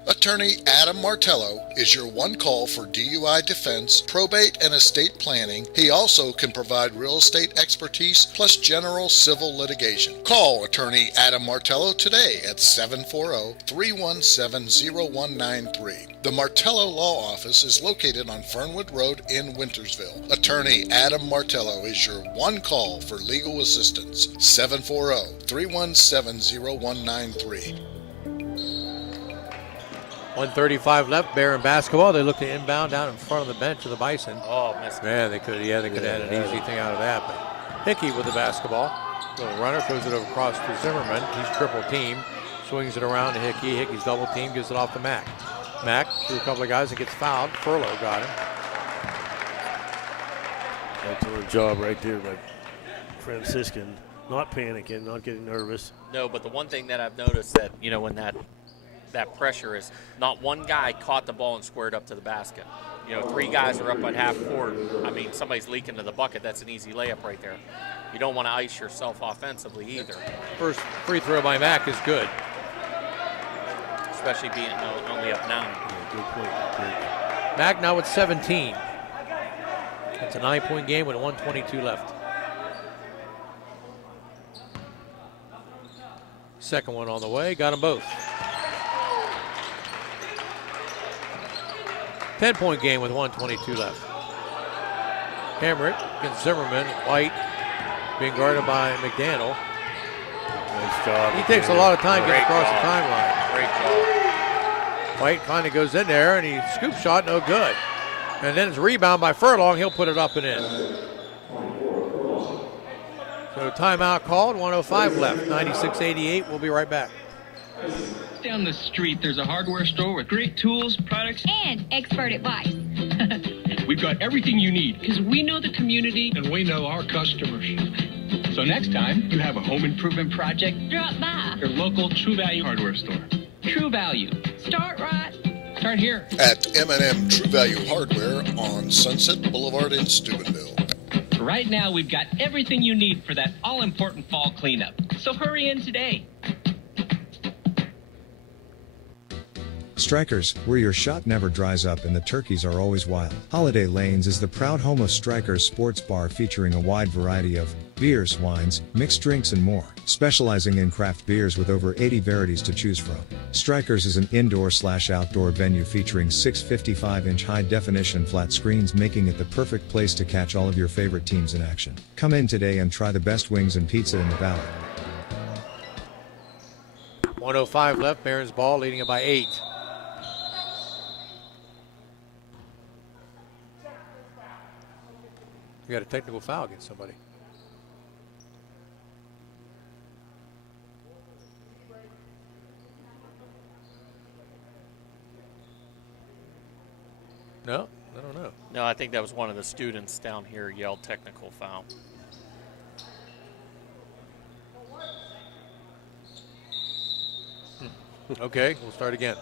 Attorney Adam Martello is your one call for DUI defense, probate, and estate planning. He also can provide real estate expertise plus general civil litigation. Call Attorney Adam Martello today at 740-317-0193. The Martello Law Office is located on Fernwood Road in Wintersville. Attorney Adam Martello is your one call for legal assistance. 740-317-0193. 1:35 left. Bear in basketball. They look to inbound down in front of the bench of the Bison. Oh, missed. Man, they could have had an easy thing out of that. But Hickey with the basketball. Little runner throws it across to Zimmerman. He's triple teamed. Swings it around to Hickey. Hickey's double team. Gives it off to Mack. Mack through a couple of guys and gets fouled. Furlow got him. Excellent job right there by Franciscan. Not panicking, not getting nervous. No, but the one thing that I've noticed that, when that pressure is not one guy caught the ball and squared up to the basket. Three guys are up at half court. I mean, somebody's leaking to the bucket. That's an easy layup right there. You don't want to ice yourself offensively either. First free throw by Mack is good. Especially being only up 9. Yeah, good point. Mack now with 17. It's a 9-point game with 1:22 left. Second one on the way. Got them both. 10-point game with 1:22 left. Hamrick against Zimmerman. White being guarded by McDaniel. Nice job. He takes a lot of time getting across the timeline. Great job. White kind of goes in there and he scoop shot, no good. And then it's a rebound by Furlong. He'll put it up and in. So timeout called. 1:05 left. 96-88. We'll be right back. Down the street, there's a hardware store with great tools, products, And expert advice. we've got everything you need because we know the community and we know our customers. So next time you have a home improvement project, Drop by. your local True Value hardware store. True Value. Start right. Start here. At M&M True Value Hardware on Sunset Boulevard in Steubenville. Right now, we've got everything you need for that all-important fall cleanup. So hurry in today. Strikers, where your shot never dries up and the turkeys are always wild. Holiday Lanes is the proud home of Strikers Sports Bar, featuring a wide variety of beers, wines, mixed drinks, and more. Specializing in craft beers with over 80 varieties to choose from. Strikers is an indoor/outdoor venue featuring 6 55-inch high-definition flat screens, making it the perfect place to catch all of your favorite teams in action. Come in today and try the best wings and pizza in the valley. 1:05 left. Barons ball, leading it by 8. We got a technical foul against somebody. No, I don't know. No, I think that was one of the students down here yelled technical foul. Okay, we'll start again.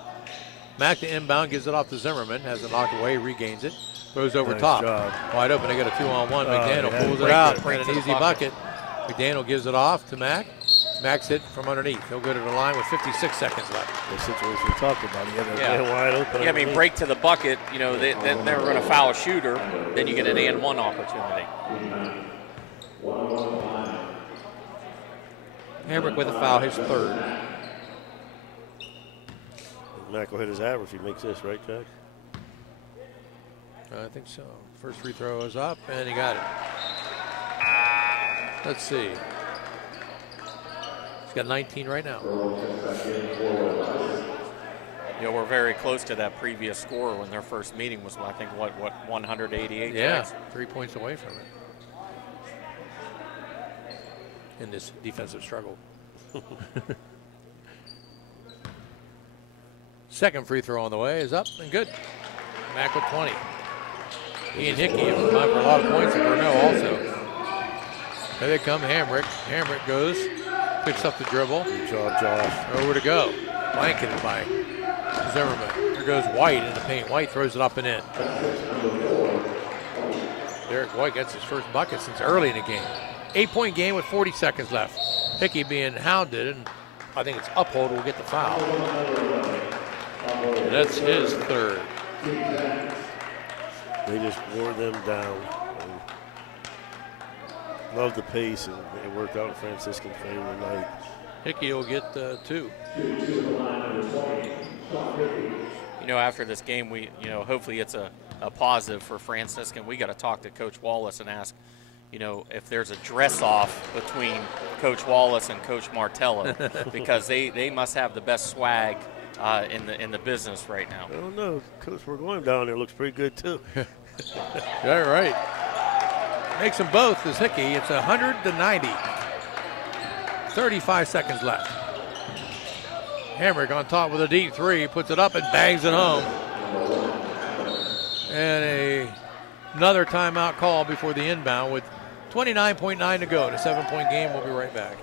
Mack to inbound, gives it off to Zimmerman, has it knocked away, regains it, throws over Nice top. job. Wide open, they got a 2-on-1. McDaniel yeah. pulls it Break out, it, break and to an the easy bucket. McDaniel gives it off to Mack. Mack's hit from underneath. He'll go to the line with 56 seconds left. The situation we talked about. You got Yeah. a man wide open. Yeah, I mean, underneath. break to the bucket, then they're going to foul a shooter, then you get an and-one opportunity. Hamrick with a foul, his third. Mack will hit his average if he makes this, right, Jack? I think so. First free throw is up, and he got it. Let's see. He's got 19 right now. We're very close to that previous score when their first meeting was, I think, what 188? Yeah, points? 3 points away from it. In this defensive struggle. Second free throw on the way is up and good. Mack with 20. He and Hickey have combined for a lot of points, and Bruneau also. There they come, Hamrick. Hamrick goes, picks up the dribble. Good job, Josh. Nowhere to go. Blanketed by Zimmerman. There goes White in the paint. White throws it up and in. Derek White gets his first bucket since early in the game. 8-point game with 40 seconds left. Hickey being hounded, and I think it's Uphold will get the foul. And that's his third. They just wore them down. Love the pace, and it worked out in Franciscan favor tonight. Hickey will get 2. You know, after this game, hopefully it's a positive for Franciscan. We got to talk to Coach Wallace and ask, if there's a dress-off between Coach Wallace and Coach Martello, because they must have the best swag in the business right now. I don't know. Coach Burgoyne down there looks pretty good, too. Yeah, right. Makes them both as Hickey. It's 100-90. 35 seconds left. Hamrick on top with a deep three, puts it up and bangs it home. And another timeout call before the inbound with 29.9 to go. In a 7-point game. We'll be right back.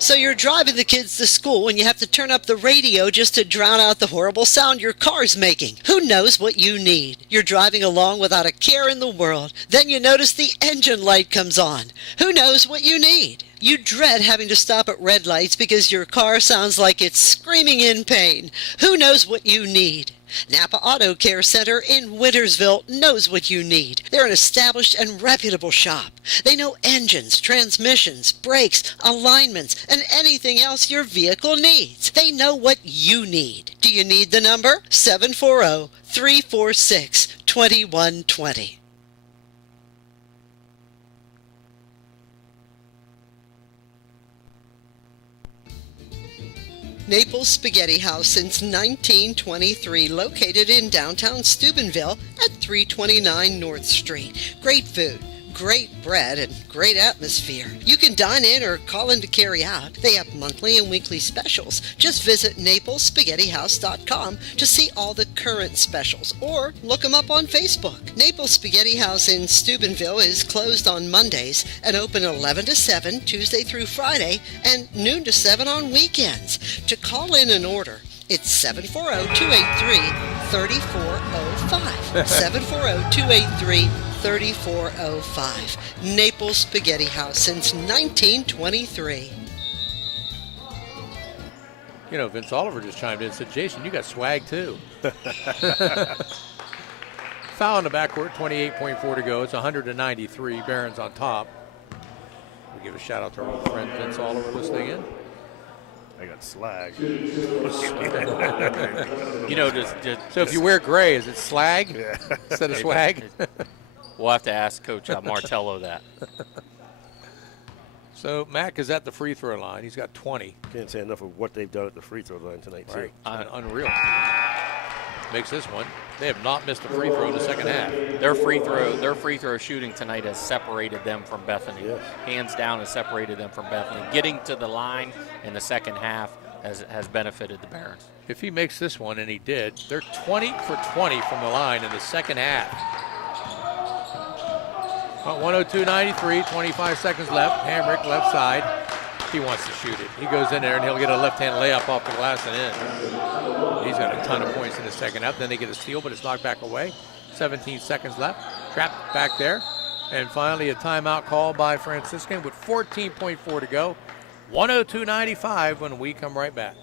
So you're driving the kids to school and you have to turn up the radio just to drown out the horrible sound your car's making. Who knows what you need? You're driving along without a care in the world. Then you notice the engine light comes on. Who knows what you need? You dread having to stop at red lights because your car sounds like it's screaming in pain. Who knows what you need? Napa Auto Care Center in Wintersville knows what you need. They're an established and reputable shop. They know engines, transmissions, brakes, alignments, and anything else your vehicle needs. They know what you need. Do you need the number? 740-346-2120. Naples Spaghetti House since 1923, located in downtown Steubenville at 329 North Street. Great food, great bread, and great atmosphere. You can dine in or call in to carry out. They have monthly and weekly specials. Just visit NaplesSpaghettiHouse.com to see all the current specials, or look them up on Facebook. Naples Spaghetti House in Steubenville is closed on Mondays and open 11 to 7 Tuesday through Friday and noon to 7 on weekends. To call in an order, it's 740-283-3405. 740-283-3405. Naples Spaghetti House since 1923. Vince Oliver just chimed in and said, Jason, you got swag too. Foul in the backcourt, 28.4 to go. It's 193. Barron's on top. We give a shout out to our old friend Vince Oliver listening in. I got slag. So if you wear gray, is it slag instead of swag? We'll have to ask Coach Martello that. So Mack is at the free throw line. He's got 20. Can't say enough of what they've done at the free throw line tonight, too. Right. Unreal. Makes this one. They have not missed a free throw in the second half. Their free throw shooting tonight has separated them from Bethany. Yes. Hands down has separated them from Bethany. Getting to the line in the second half has benefited the Barons. If he makes this one, and he did, they're 20 for 20 from the line in the second half. 102.93, 25 seconds left. Hamrick left side. He wants to shoot it. He goes in there and he'll get a left-hand layup off the glass and in. He's got a ton of points in the second half. Then they get a steal, but it's knocked back away. 17 seconds left. Trapped back there. And finally a timeout call by Franciscan with 14.4 to go. 102.95 when we come right back.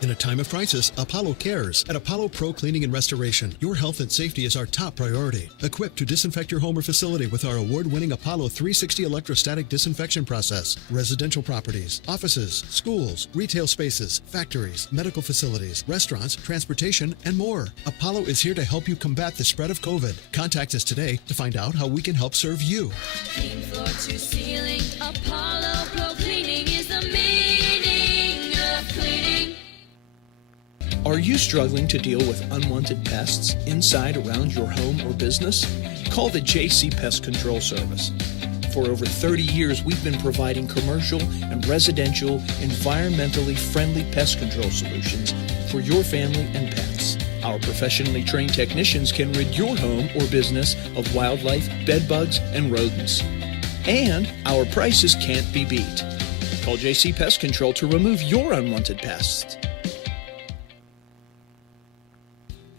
In a time of crisis, Apollo cares. At Apollo Pro Cleaning and Restoration, your health and safety is our top priority. Equipped to disinfect your home or facility with our award-winning Apollo 360 electrostatic disinfection process. Residential properties, offices, schools, retail spaces, factories, medical facilities, restaurants, transportation, and more. Apollo is here to help you combat the spread of COVID. Contact us today to find out how we can help serve you. Clean floor to ceiling, Apollo Pro Cleaning is the meaning of cleaning. Are you struggling to deal with unwanted pests inside, around your home or business? Call the JC Pest Control Service. For over 30 years, we've been providing commercial and residential, environmentally friendly pest control solutions for your family and pets. Our professionally trained technicians can rid your home or business of wildlife, bedbugs, and rodents. And our prices can't be beat. Call JC Pest Control to remove your unwanted pests.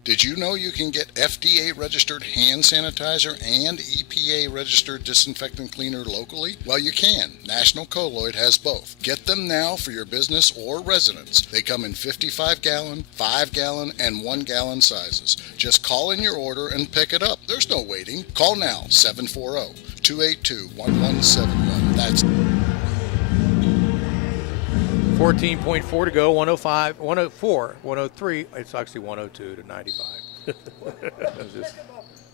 Did you know you can get FDA registered hand sanitizer and EPA registered disinfectant cleaner locally? Well, you can. National Colloid has both. Get them now for your business or residence. They come in 55-gallon, 5-gallon, and 1-gallon sizes. Just call in your order and pick it up. There's no waiting. Call now, 740-282-1171. That's 14.4 to go, 105, 104, 103. It's actually 102 to 95. Just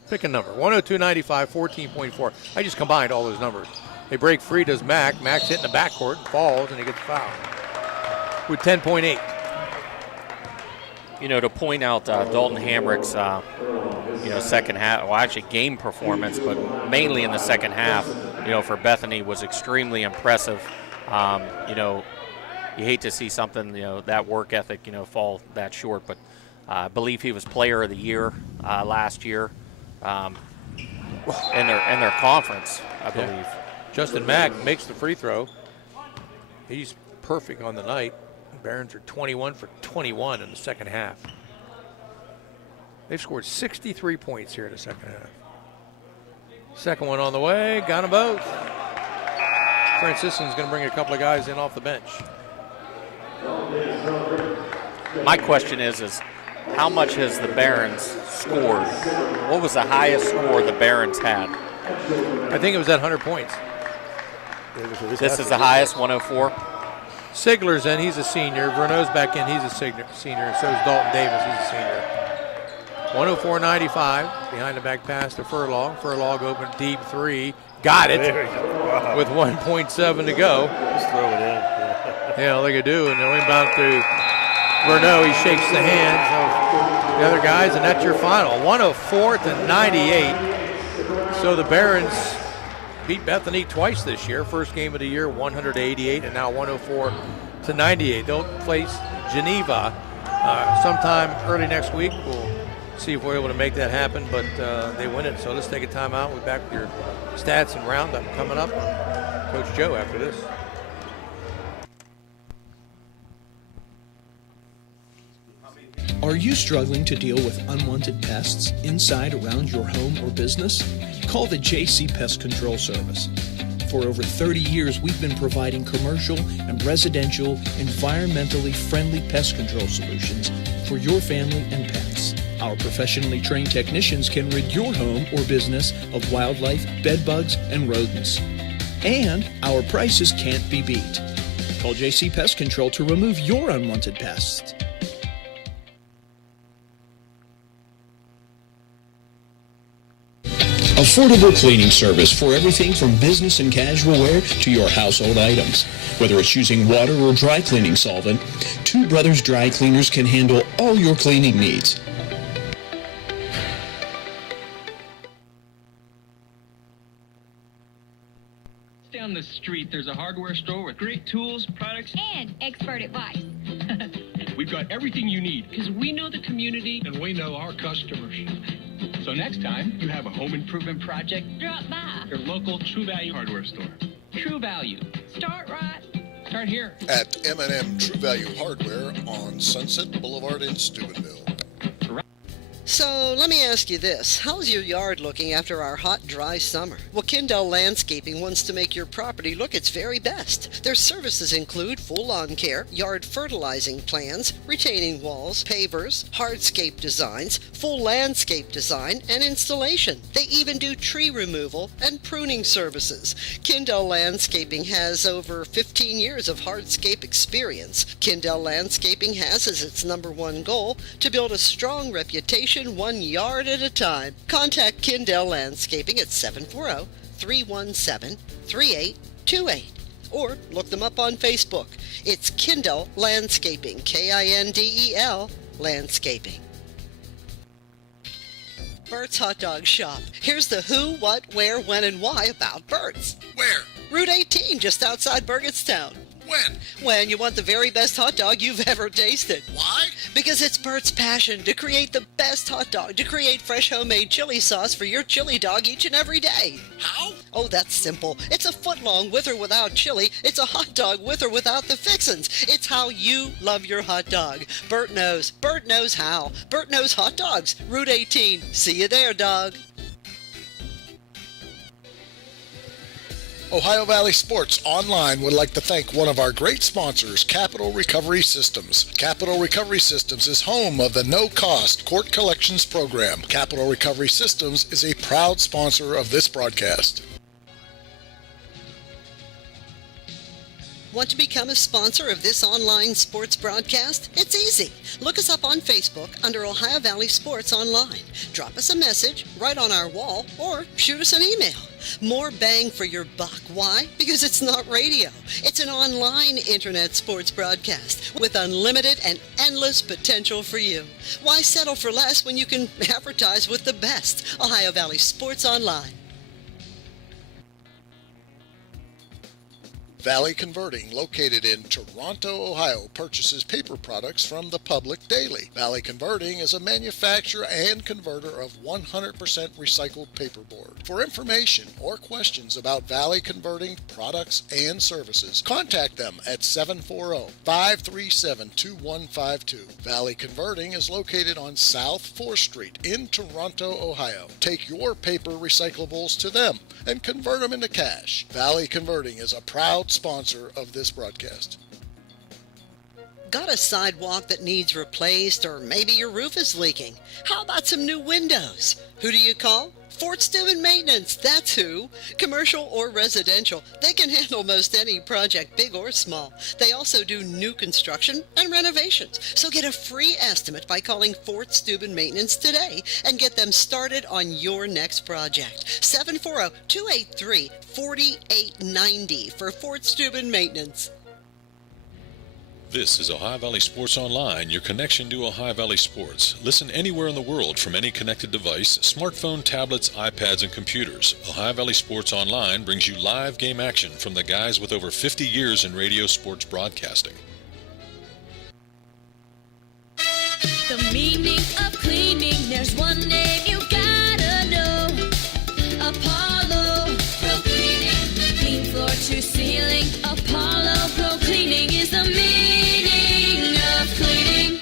pick a number. 102.95, 14.4. I just combined all those numbers. They break free, does Mac. Mac's hitting the backcourt, falls, and he gets fouled with 10.8. You know, to point out Dalton Hamrick's, second half, well, actually game performance, but mainly in the second half, for Bethany was extremely impressive. You hate to see something, that work ethic, fall that short. But I believe he was Player of the Year last year in their conference, I believe. Yeah. Justin Mack makes the free throw. He's perfect on the night. Barons are 21 for 21 in the second half. They've scored 63 points here in the second half. Second one on the way, got them both. Franciscan's going to bring a couple of guys in off the bench. My question is how much has the Barons scored? What was the highest score the Barons had? I think it was at 100 points. This is the highest, 104? Sigler's in, he's a senior. Verneux's back in, he's a senior. And so is Dalton Davis, he's a senior. 104.95, behind the back pass to Furlong. Furlong open deep three, got it with 1.7 to go. Just throw it in. Yeah, all they could do, and they'll inbound to Verneux. He shakes the hands of the other guys, and that's your final. 104-98. So the Barons beat Bethany twice this year. First game of the year, 188, and now 104-98. They'll face Geneva sometime early next week. We'll see if we're able to make that happen, but they win it. So let's take a timeout. We'll be back with your stats and roundup coming up. Coach Joe after this. Are you struggling to deal with unwanted pests inside, around your home or business? Call the JC Pest Control Service. For over 30 years, we've been providing commercial and residential, environmentally friendly pest control solutions for your family and pets. Our professionally trained technicians can rid your home or business of wildlife, bedbugs, and rodents. And our prices can't be beat. Call JC Pest Control to remove your unwanted pests. Affordable cleaning service for everything from business and casual wear to your household items. Whether it's using water or dry cleaning solvent, Two Brothers Dry Cleaners can handle all your cleaning needs. Down the street, there's a hardware store with great tools, products, And expert advice. We've got everything you need because we know the community and we know our customers. So next time you have a home improvement project, Drop by. your local True Value hardware store. True Value. Start right. Start here. at M&M True Value Hardware on Sunset Boulevard in Steubenville. So let me ask you this. How's your yard looking after our hot, dry summer? Well, Kindell Landscaping wants to make your property look its very best. Their services include full lawn care, yard fertilizing plans, retaining walls, pavers, hardscape designs, full landscape design, and installation. They even do tree removal and pruning services. Kindell Landscaping has over 15 years of hardscape experience. Kindell Landscaping has as its #1 goal to build a strong reputation 1 yard at a time. Contact Kindell Landscaping at 740-317-3828 or look them up on Facebook. It's Kindell Landscaping, Kindel Landscaping. Bert's Hot Dog Shop. Here's the who, what, where, when, and why about Bert's. Where? Route 18, just outside Burgettstown. When? When you want the very best hot dog you've ever tasted. Why? Because it's Bert's passion to create the best hot dog, to create fresh homemade chili sauce for your chili dog each and every day. How? Oh, that's simple. It's a foot long with or without chili. It's a hot dog with or without the fixins. It's how you love your hot dog. Bert knows. Bert knows how. Bert knows hot dogs. Route 18. See you there, dog. Ohio Valley Sports Online would like to thank one of our great sponsors, Capital Recovery Systems. Capital Recovery Systems is home of the no-cost court collections program. Capital Recovery Systems is a proud sponsor of this broadcast. Want to become a sponsor of this online sports broadcast? It's easy. Look us up on Facebook under Ohio Valley Sports Online. Drop us a message right on our wall or shoot us an email. More bang for your buck. Why? Because it's not radio. It's an online internet sports broadcast with unlimited and endless potential for you. Why settle for less when you can advertise with the best? Ohio Valley Sports Online. Valley Converting, located in Toronto, Ohio, purchases paper products from the public daily. Valley Converting is a manufacturer and converter of 100% recycled paperboard. For information or questions about Valley Converting products and services, contact them at 740-537-2152. Valley Converting is located on South 4th Street in Toronto, Ohio. Take your paper recyclables to them and convert them into cash. Valley Converting is a proud sponsor of this broadcast. Got a sidewalk that needs replaced, or maybe your roof is leaking? How about some new windows? Who do you call? Fort Steuben Maintenance, that's who. Commercial or residential, they can handle most any project, big or small. They also do new construction and renovations. So get a free estimate by calling Fort Steuben Maintenance today and get them started on your next project. 740-283-4890 for Fort Steuben Maintenance. This is Ohio Valley Sports Online, your connection to Ohio Valley Sports. Listen anywhere in the world from any connected device, smartphone, tablets, iPads, and computers. Ohio Valley Sports Online brings you live game action from the guys with over 50 years in radio sports broadcasting. The meaning of cleaning, there's one name you gotta know. Apollo Pro Cleaning. Clean floor to ceiling. Apollo Pro Cleaning is the meaning of cleaning.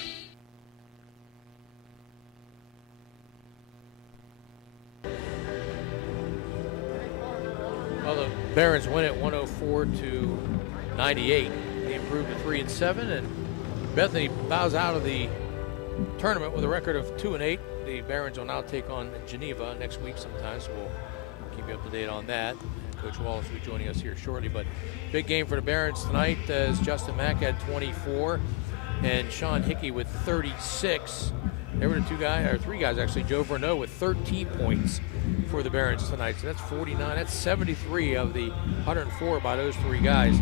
Well, the Barons win it 104-98. They improved to 3-7, and Bethany bows out of the tournament with a record of 2-8. The Barons will now take on Geneva next week sometime, so we'll keep you up to date on that. Coach Wallace will be joining us here shortly, but big game for the Barons tonight as Justin Mack had 24 and Sean Hickey with 36. There were three guys actually. Joe Verneau with 13 points for the Barons tonight. So that's 49. That's 73 of the 104 by those three guys.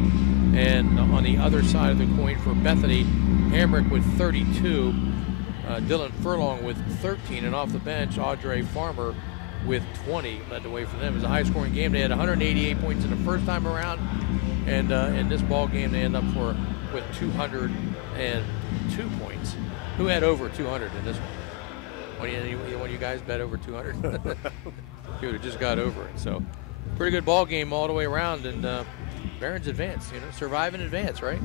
And on the other side of the coin for Bethany, Hamrick with 32, Dylan Furlong with 13, and off the bench, Audrey Farmer with 20 led the way for them. It was a high-scoring game. They had 188 points in the first time around, and in this ball game they end up with 202 points. Who had over 200 in this one? One of you guys bet over 200? You would have just got over it. So, pretty good ball game all the way around, and Barons advance. Survive and advance, right?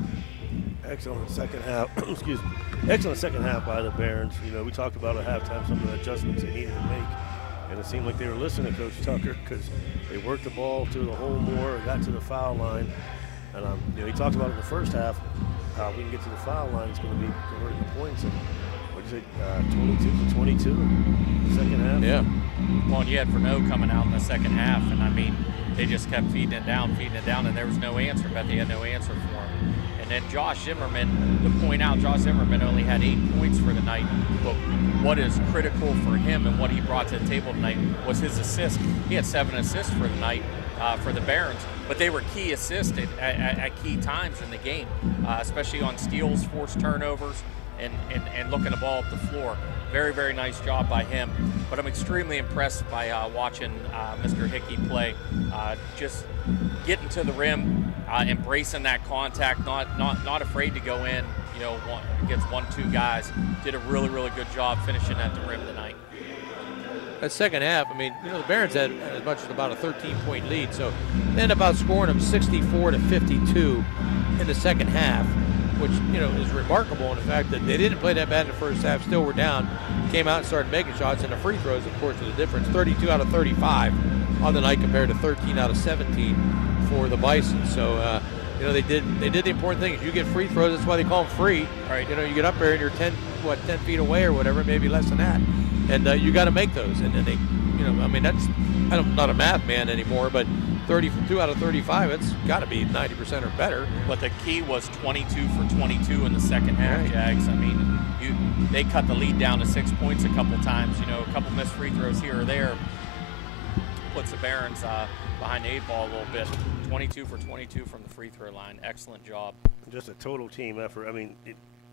Excellent second half. Excuse me. Excellent second half by the Barons. We talked about at halftime some of the adjustments they needed to make. And it seemed like they were listening to Coach Tucker because they worked the ball to the hole more, got to the foul line. And he talked about in the first half how we can get to the foul line. It's going to be converting the points. And what did you say, 22 in the second half? Yeah. Well, and you had Verneau coming out in the second half, and they just kept feeding it down, and there was no answer. Bethany had no answer for him. And then Josh Zimmerman, to point out, Josh Zimmerman only had 8 points for the night, but what is critical for him and what he brought to the table tonight was his assist. He had 7 assists for the night for the Barons, but they were key assists at key times in the game, especially on steals, forced turnovers, and looking the ball up the floor. Very, very nice job by him. But I'm extremely impressed by watching Mr. Hickey play. Just getting to the rim, embracing that contact, not afraid to go in, against 1-2 guys. Did a really, really good job finishing at the rim tonight. That second half, the Barons had as much as about a 13-point lead, so they ended up outscoring them 64-52 in the second half, which, is remarkable in the fact that they didn't play that bad in the first half, still were down, came out and started making shots, and the free throws, of course, are the difference. 32 out of 35 on the night compared to 13 out of 17 for the Bison. So, they did the important things. You get free throws, that's why they call them free. Right. You get up there and you're 10 feet away or whatever, maybe less than that. And you got to make those. And then they, I'm not a math man anymore, but 32 out of 35, it's got to be 90% or better. But the key was 22 for 22 in the second half, right. Jags. They cut the lead down to 6 points a couple times. A couple missed free throws here or there puts the Barons behind the 8 ball a little bit. 22 for 22 from the free throw line. Excellent job. Just a total team effort.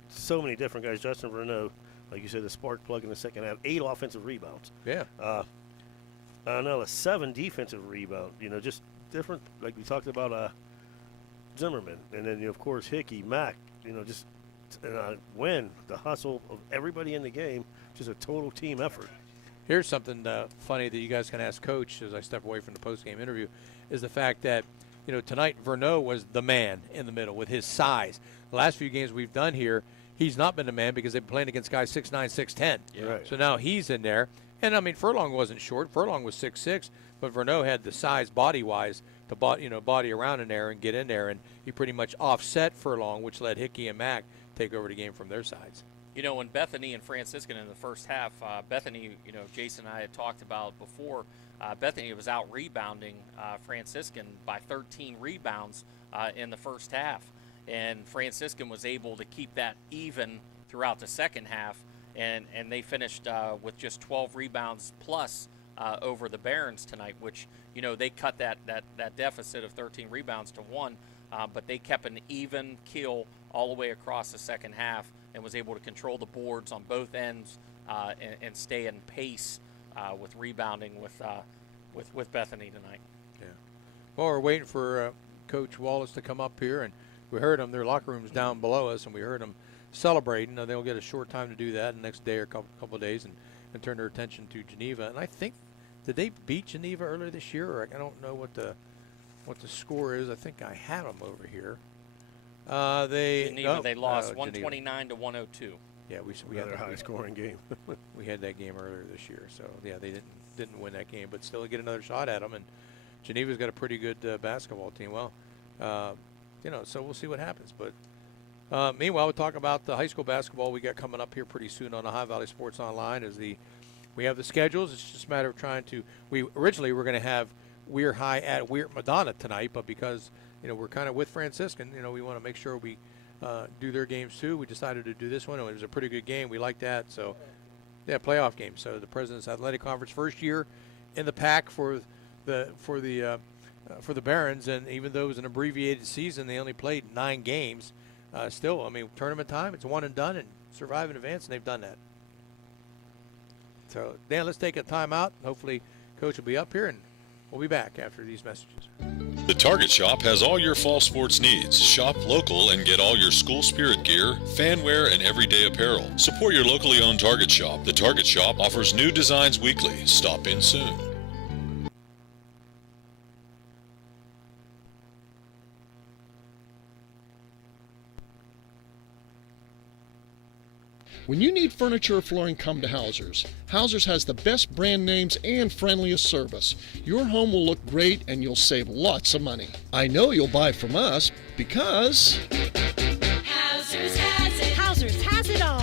So many different guys. Justin Verneau, like you said, the spark plug in the second half. 8 offensive rebounds. Yeah. A 7 defensive rebound. Just different. Like we talked about Zimmerman, and then of course Hickey, Mack. Just win the hustle of everybody in the game. Just a total team effort. Here's something funny that you guys can ask Coach as I step away from the post-game interview, is the fact that, tonight Verneau was the man in the middle with his size. The last few games we've done here, he's not been the man because they've been playing against guys 6'9", 6'10". Yeah. Right. So now he's in there. And, Furlong wasn't short. Furlong was 6'6", but Verneau had the size body-wise to body around in there and get in there, and he pretty much offset Furlong, which led Hickey and Mack take over the game from their sides. When Bethany and Franciscan in the first half, Bethany, Jason and I had talked about before, Bethany was out rebounding Franciscan by 13 rebounds in the first half. And Franciscan was able to keep that even throughout the second half, and they finished with just 12 rebounds plus over the Barons tonight, which, they cut that deficit of 13 rebounds to 1, but they kept an even keel all the way across the second half and was able to control the boards on both ends and stay in pace with rebounding with Bethany tonight. Yeah. Well, we're waiting for Coach Wallace to come up here, and we heard them. Their locker room's down below us, and we heard them celebrating. They'll get a short time to do that the next day or couple of days and turn their attention to Geneva. And I think, did they beat Geneva earlier this year? Or I don't know what the score is. I think I have them over here. They lost 129 to 102. Yeah, we had a high-scoring game. We had that game earlier this year, so yeah, they didn't win that game, but still get another shot at them. And Geneva's got a pretty good basketball team. Well, so we'll see what happens. But meanwhile, we'll talk about the high school basketball we got coming up here pretty soon on the High Valley Sports Online. We have the schedules. It's just a matter of trying to. We originally were going to have Weir High at Weir Madonna tonight, but because we're kind of with Franciscan, we want to make sure we do their games too. We decided to do this one. It was a pretty good game. We like that. So, yeah, playoff game. So the President's Athletic Conference first year in the pack for the Barons, and even though it was an abbreviated season, they only played 9 games. Still, tournament time, it's one and done, and survive in advance, and they've done that. So, Dan, let's take a timeout. Hopefully, Coach will be up here, and we'll be back after these messages. The Target Shop has all your fall sports needs. Shop local and get all your school spirit gear, fan wear, and everyday apparel. Support your locally owned Target Shop. The Target Shop offers new designs weekly. Stop in soon. When you need furniture or flooring, come to Hauser's. Hauser's has the best brand names and friendliest service. Your home will look great and you'll save lots of money. I know you'll buy from us because... Hauser's has it. Hauser's has it all.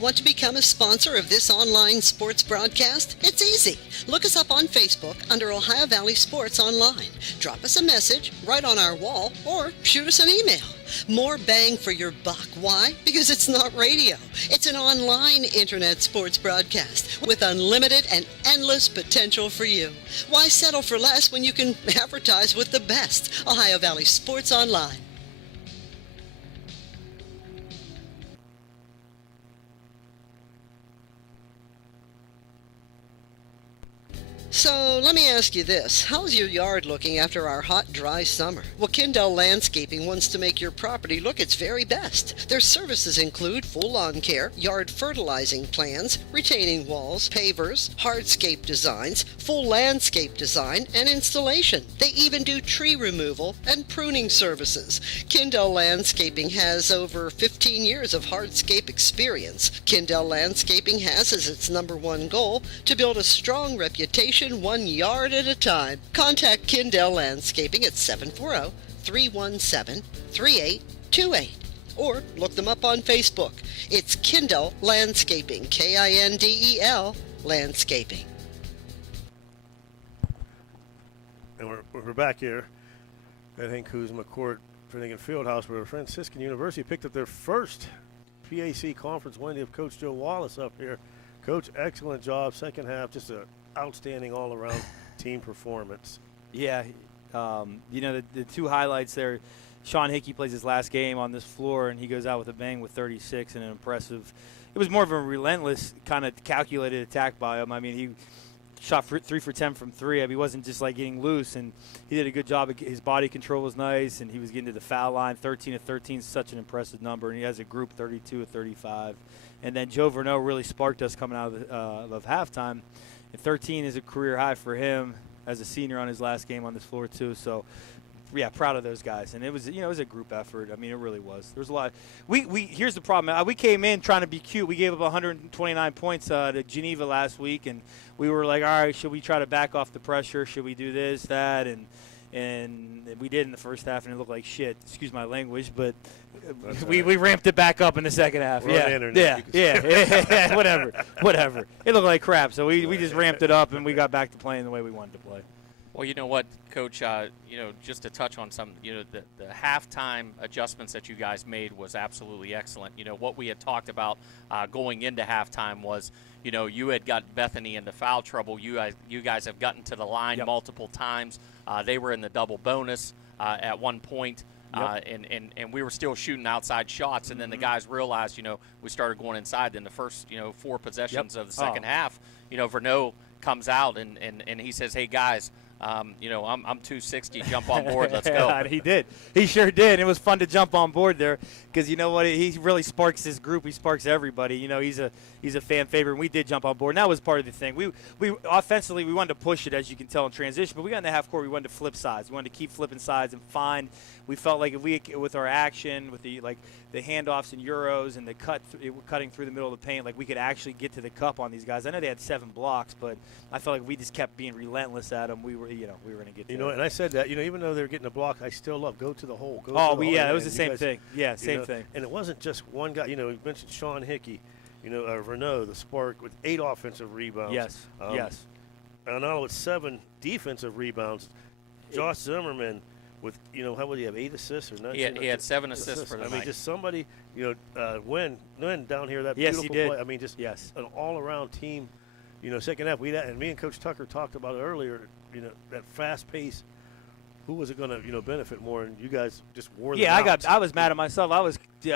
Want to become a sponsor of this online sports broadcast? It's easy. Look us up on Facebook under Ohio Valley Sports Online. Drop us a message right on our wall or shoot us an email. More bang for your buck. Why? Because it's not radio. It's an online internet sports broadcast with unlimited and endless potential for you. Why settle for less when you can advertise with the best? Ohio Valley Sports Online. So let me ask you this. How's your yard looking after our hot, dry summer? Well, Kindell Landscaping wants to make your property look its very best. Their services include full lawn care, yard fertilizing plans, retaining walls, pavers, hardscape designs, full landscape design, and installation. They even do tree removal and pruning services. Kindell Landscaping has over 15 years of hardscape experience. Kindell Landscaping has as its #1 goal to build a strong reputation 1 yard at a time. Contact Kindell Landscaping at 740-317-3828 or look them up on Facebook. It's Kindell Landscaping, Kindel Landscaping. And we're back here at Hank Kuzma Court, Finnegan Fieldhouse, where Franciscan University picked up their first PAC conference win. They have Coach Joe Wallace up here. Coach, excellent job. Second half, just a outstanding all-around team performance. Yeah, the two highlights there, Sean Hickey plays his last game on this floor, and he goes out with a bang with 36 and an impressive – it was more of a relentless kind of calculated attack by him. I mean, he shot 3 for 10 from 3. I mean, he wasn't just like getting loose, and he did a good job. His body control was nice, and he was getting to the foul line. 13 of 13 is such an impressive number, and he has a group 32 of 35. And then Joe Verneau really sparked us coming out of halftime. And 13 is a career high for him as a senior on his last game on this floor too. So, yeah, proud of those guys. And it was, it was a group effort. I mean, it really was. There's a lot. Here's the problem. We came in trying to be cute. We gave up 129 points to Geneva last week, and we were like, all right, should we try to back off the pressure? Should we do this, that, and we did in the first half, and it looked like shit. Excuse my language, but we ramped it back up in the second half. Yeah, whatever. It looked like crap, so we just ramped it up, and we got back to playing the way we wanted to play. Well, you know what, Coach, just to touch on some, the halftime adjustments that you guys made was absolutely excellent. What we had talked about going into halftime was, you had got Bethany into foul trouble. You guys have gotten to the line multiple times. They were in the double bonus at one point. And we were still shooting outside shots, and then the guys realized, we started going inside. Then the first, 4 possessions of the second half, Verneau comes out and he says, hey, guys, I'm 260, jump on board, let's go. He did. He sure did. It was fun to jump on board there because you know what? He really sparks his group. He sparks everybody. He's a fan favorite, and we did jump on board, and that was part of the thing. We offensively, we wanted to push it, as you can tell, in transition, but we got in the half court, we wanted to flip sides. We wanted to keep flipping sides and find. We felt like if we, with our action, with the handoffs and euros and the cutting through the middle of the paint, like we could actually get to the cup on these guys. I know they had 7 blocks, but I felt like we just kept being relentless at them. We were going to get there. And I said that, even though they were getting a block, I still love go to the hole. It was the same thing. Yeah, same thing. And it wasn't just one guy. You mentioned Sean Hickey, Verneau, the spark, with 8 offensive rebounds. Yes. Arnaldo with 7 defensive rebounds. Josh Zimmerman with, how would he have, 8 assists or 9? He had 7 assists for the night. Just somebody, Wynn beautiful play. I mean, just an all-around team. Second half, and me and Coach Tucker talked about it earlier, that fast pace. Who was it going to, benefit more? And you guys just wore them out. I was mad at myself. I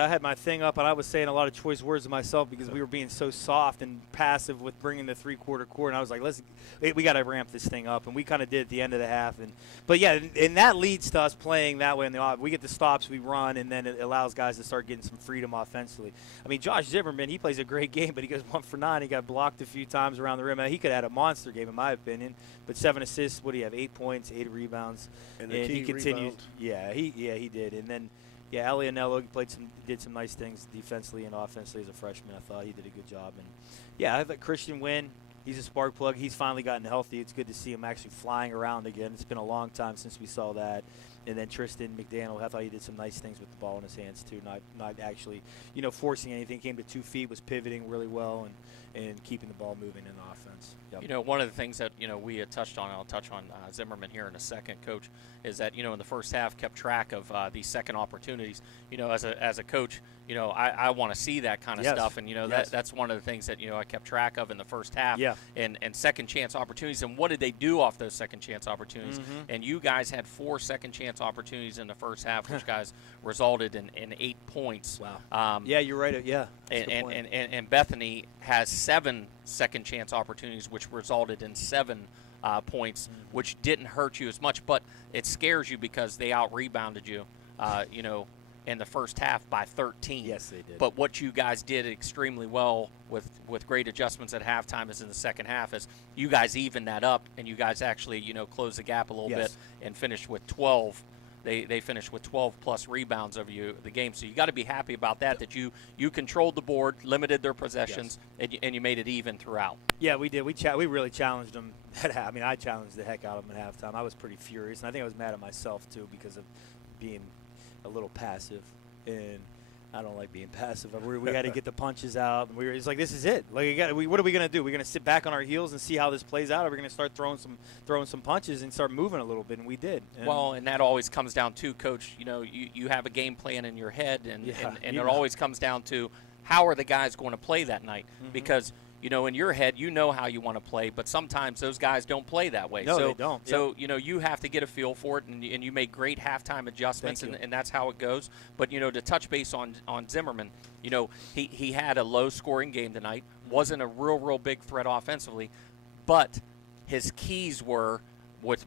had my thing up, and I was saying a lot of choice words to myself because we were being so soft and passive with bringing the 3/4 court. And I was like, we got to ramp this thing up. And we kind of did at the end of the half. But that leads to us playing that way in the off. We get the stops, we run, and then it allows guys to start getting some freedom offensively. I mean, Josh Zimmerman, he plays a great game, but he goes 1 for 9. He got blocked a few times around the rim. He could have had a monster game, in my opinion. But 7 assists, what do you have? 8 points, 8 rebounds. And he continued. He did. And then, Elianello did some nice things defensively and offensively as a freshman. I thought he did a good job. And I thought Christian Wynn, he's a spark plug. He's finally gotten healthy. It's good to see him actually flying around again. It's been a long time since we saw that. And then Tristan McDaniel, I thought he did some nice things with the ball in his hands too. Not actually, forcing anything. Came to 2 feet, was pivoting really well, and keeping the ball moving in the offense. Yep. One of the things that, we had touched on, I'll touch on Zimmerman here in a second, Coach, is that, in the first half kept track of these second opportunities. As a coach, I want to see that kind of stuff. And, that's one of the things that, I kept track of in the first half. Yeah. And second chance opportunities. And what did they do off those second chance opportunities? Mm-hmm. And you guys had 4 second chance opportunities in the first half, which guys resulted in 8 points. Wow. You're right. Yeah. And Bethany has 7 second chance opportunities, which resulted in 7 points, which didn't hurt you as much, but it scares you because they out-rebounded you, in the first half by 13. Yes, they did. But what you guys did extremely well with great adjustments at halftime is in the second half is you guys evened that up, and you guys actually, closed the gap a little bit and finished with 12. They finished with 12-plus rebounds over the game. So you got to be happy about that you controlled the board, limited their possessions, and you made it even throughout. Yeah, we did. We really challenged them. I mean, I challenged the heck out of them at halftime. I was pretty furious, and I think I was mad at myself, too, because of being a little passive. And I don't like being passive. We got to get the punches out. And it's like, this is it. Like, what are we going to do? We're going to sit back on our heels and see how this plays out, or we're going to start throwing some punches and start moving a little bit, and we did. And that always comes down to, Coach, you have a game plan in your head, and it always comes down to how are the guys going to play that night? Because in your head, how you want to play, but sometimes those guys don't play that way. No, they don't. So, you have to get a feel for it, and you made great halftime adjustments, and that's how it goes. But, to touch base on Zimmerman, he had a low-scoring game tonight, wasn't a real big threat offensively, but his keys were with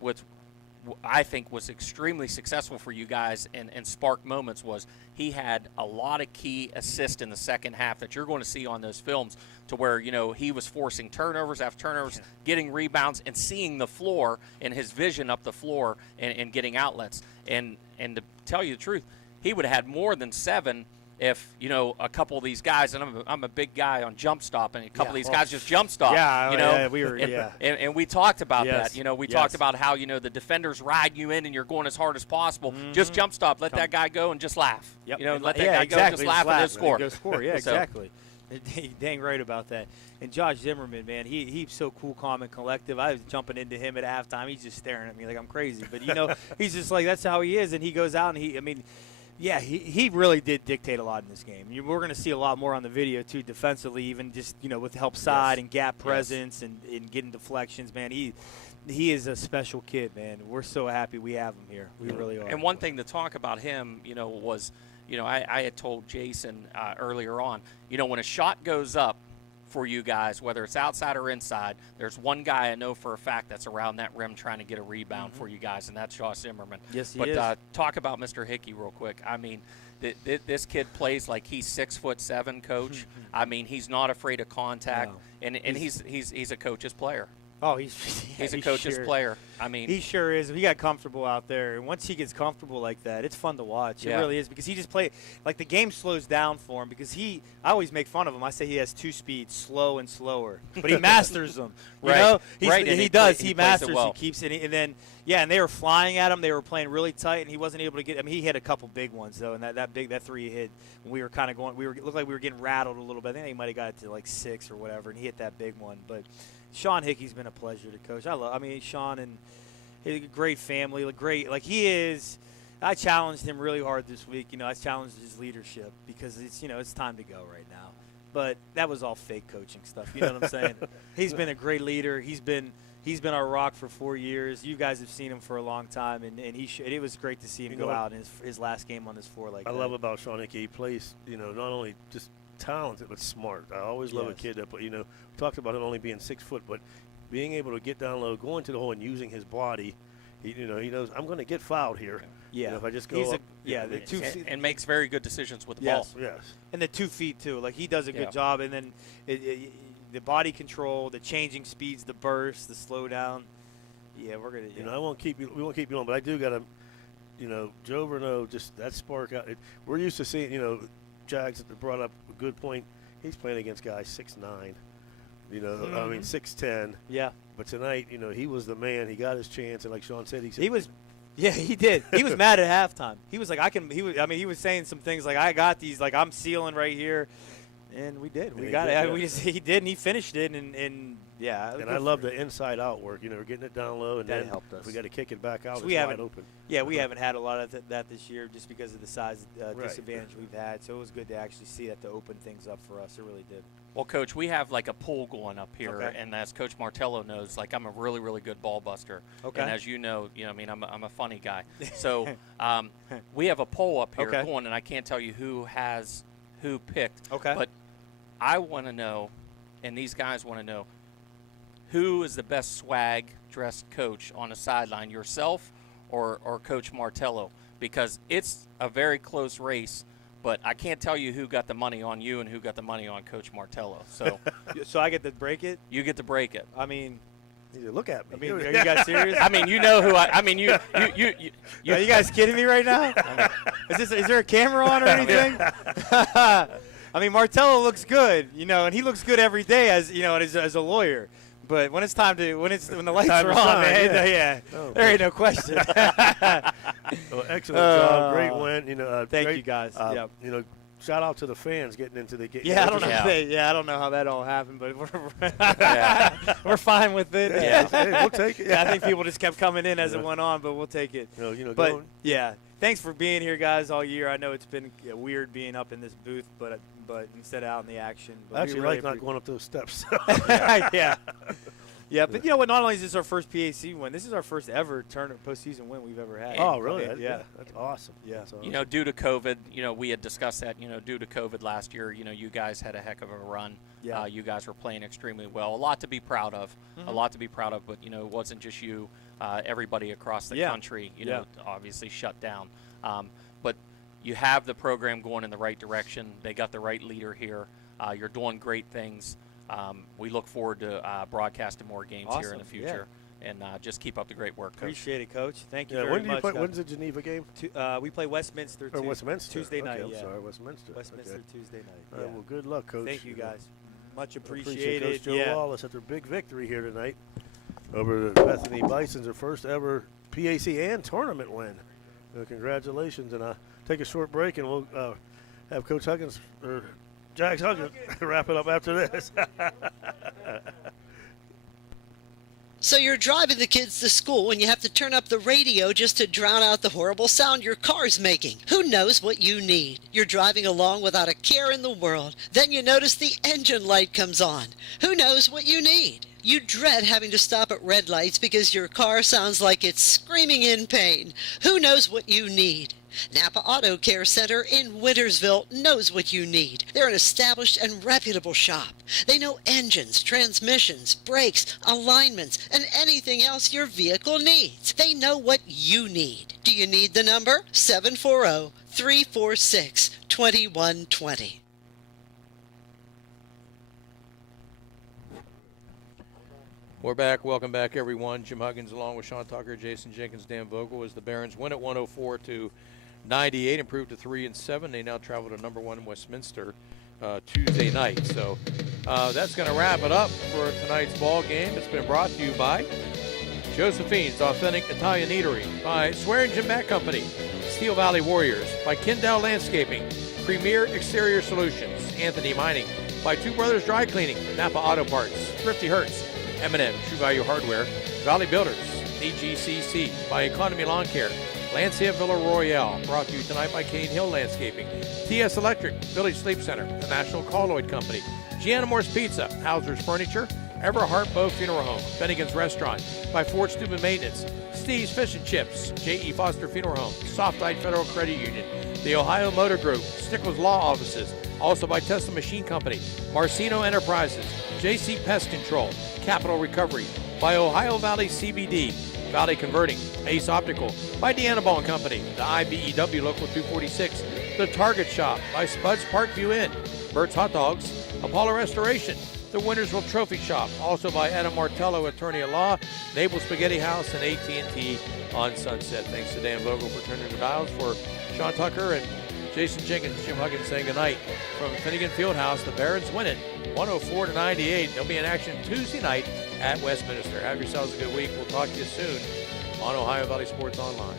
I think was extremely successful for you guys and spark moments was he had a lot of key assists in the second half that you're going to see on those films to where, he was forcing turnovers after turnovers, getting rebounds, and seeing the floor and his vision up the floor and getting outlets. And to tell you the truth, he would have had more than 7 if, a couple of these guys, and I'm a big guy on jump stop, and a couple of these guys just jump stop. And we talked about that. We talked about how, the defenders ride you in and you're going as hard as possible. Just jump stop. Let that guy go and just laugh. Let that guy go and just laugh and just score. Go score. Yeah, exactly. Dang right about that. And Josh Zimmerman, man, he's so cool, calm, and collective. I was jumping into him at halftime. He's just staring at me like I'm crazy. But, he's just like, that's how he is. And he goes out and he really did dictate a lot in this game. We're going to see a lot more on the video, too, defensively, even just, with help side and gap presence and getting deflections. Man, he is a special kid, man. We're so happy we have him here. We really are. And one thing to talk about him, was, I had told Jason earlier on, when a shot goes up for you guys, whether it's outside or inside, there's one guy I know for a fact that's around that rim trying to get a rebound for you guys, and that's Josh Zimmerman. Yes, he is. But talk about Mr. Hickey real quick. I mean, this kid plays like he's 6'7", Coach. I mean, he's not afraid of contact, and he's a coach's player. Oh, he's a coach's player. I mean, he sure is. He got comfortable out there, and once he gets comfortable like that, it's fun to watch. It really is, because he just plays like the game slows down for him. Because I always make fun of him. I say he has 2 speeds, slow and slower, but he masters them. He does. He masters. Well. He keeps it, and then and they were flying at him. They were playing really tight, and he wasn't able to get. I mean, he hit a couple big ones though, and that 3 he hit. We were kind of going. Looked like we were getting rattled a little bit. I think he might have got it to like 6 or whatever, and he hit that big one, but. Sean Hickey's been a pleasure to coach. Sean and he's a great family, he is. I challenged him really hard this week. I challenged his leadership because it's time to go right now. But that was all fake coaching stuff. You know what I'm saying? He's been a great leader. He's been our rock for 4 years. You guys have seen him for a long time, and it was great to see him go out in his last game on this floor like that. I love about Sean Hickey. He plays, not only just talented but smart. I always love a kid that, we talked about him only being 6 foot, but being able to get down low, going to the hole, and using his body. He knows I'm going to get fouled here. Yeah, if I just go up, the 2 feet, and makes very good decisions with the ball. Yes, and the 2 feet too. Like he does a good job, and then the body control, the changing speeds, the burst, the slow down. Yeah, we're gonna. I won't keep you. We won't keep you on, but I do gotta. Joe Verneau, just that spark out. We're used to seeing. Jags brought up a good point. He's playing against guys 6'9". I mean 6'10". Yeah. But tonight, he was the man. He got his chance, and like Sean said, he was. Yeah, he did. He was mad at halftime. He was like, he was saying some things like, I got these. Like I'm sealing right here, and we did. We got it. He did, and he finished it, and yeah. And I love the inside-out work. Getting it down low, and that then helped us. We got to kick it back out. So it's wide open. Yeah, we haven't had a lot of that this year, just because of the size disadvantage we've had. So it was good to actually see that to open things up for us. It really did. Well, Coach, we have like a pool going up here, and as Coach Martello knows, like I'm a really, really good ball buster. Okay. And as you know, I'm a funny guy. So we have a poll up here going, and I can't tell you who picked. Okay. But I want to know, and these guys want to know, who is the best swag-dressed coach on the sideline, yourself or Coach Martello? Because it's a very close race, but I can't tell you who got the money on you and who got the money on Coach Martello. So, so I get to break it? You get to break it. I mean, you look at me. I mean, are you guys serious? I mean, you know who I mean, you Are you guys kidding me right now? Is there a camera on or anything? I mean, Martello looks good, and he looks good every day as as a lawyer. But when it's time to when the lights are on, man, there ain't no question. Well, excellent job, great win. Thank you guys. Shout out to the fans getting into the game. I don't know how that all happened, but we're fine with it. Hey, we'll take it. I think people just kept coming in as it went on, but we'll take it. But thanks for being here, guys, all year. I know it's been weird being up in this booth, but instead of out in the action. But I actually like not going up those steps. Yeah, but you know what? Not only is this our first PAC win, this is our first ever tournament postseason win we've ever had. Oh, really? Yeah, that's awesome. Yeah. That's awesome. Due to COVID, we had discussed that. Due to COVID last year, you guys had a heck of a run. Yeah. You guys were playing extremely well. A lot to be proud of. Mm-hmm. A lot to be proud of. But it wasn't just you. Everybody across the country, obviously shut down. But you have the program going in the right direction. They got the right leader here. You're doing great things. We look forward to broadcasting more games here in the future. And just keep up the great work, Coach. Appreciate it, Coach. Thank you very much. When's the Geneva game? We play Westminster. Westminster. Tuesday night. I'm sorry, Westminster. Westminster Tuesday night. All right, well, good luck, Coach. Thank you, guys. Much Appreciate appreciated. Coach Joe Wallace at their big victory here tonight over the Bethany Bisons, their first ever PAC and tournament win. Congratulations, and take a short break, and we'll have Coach Huggins or Jax Huggins wrap it up after this. So you're driving the kids to school and you have to turn up the radio just to drown out the horrible sound your car's making. Who knows what you need? You're driving along without a care in the world. Then you notice the engine light comes on. Who knows what you need? You dread having to stop at red lights because your car sounds like it's screaming in pain. Who knows what you need? Napa Auto Care Center in Wintersville knows what you need. They're an established and reputable shop. They know engines, transmissions, brakes, alignments, and anything else your vehicle needs. They know what you need. Do you need the number? 740-346-2120. We're back. Welcome back, everyone. Jim Huggins along with Sean Tucker, Jason Jenkins, Dan Vogel as the Barons win at 104-98, improved to 3-7. They now travel to number 1 Westminster Tuesday night. So that's going to wrap it up for tonight's ball game. It's been brought to you by Josephine's Authentic Italian Eatery, by Swearingen Bat Company, Steel Valley Warriors, by Kendall Landscaping, Premier Exterior Solutions, Anthony Mining, by Two Brothers Dry Cleaning, Napa Auto Parts, Thrifty Hertz, M&M True Value Hardware, Valley Builders, AGCC, by Economy Lawn Care, Lancia Villa Royale, brought to you tonight by Cane Hill Landscaping, TS Electric, Village Sleep Center, the National Colloid Company, Gianna Moore's Pizza, Hauser's Furniture, Everhart Bow Funeral Home, Bennigan's Restaurant, by Ford Steuben Maintenance, Steve's Fish and Chips, J.E. Foster Funeral Home, Soft-Eyed Federal Credit Union, the Ohio Motor Group, Stickles Law Offices, also by Tesla Machine Company, Marcino Enterprises, JC Pest Control, Capital Recovery, by Ohio Valley CBD, Valley Converting, Ace Optical, by Deanna Ball & Company, the IBEW Local 246, The Target Shop, by Spuds Parkview Inn, Bert's Hot Dogs, Apollo Restoration, the Wintersville Trophy Shop, also by Adam Martello, Attorney at Law, Naval Spaghetti House, and AT&T on Sunset. Thanks to Dan Vogel for turning the dials. For Sean Tucker and Jason Jenkins, Jim Huggins saying goodnight from Finnegan Fieldhouse. The Barons win it 104-98. They'll be in action Tuesday night at Westminster. Have yourselves a good week. We'll talk to you soon on Ohio Valley Sports Online.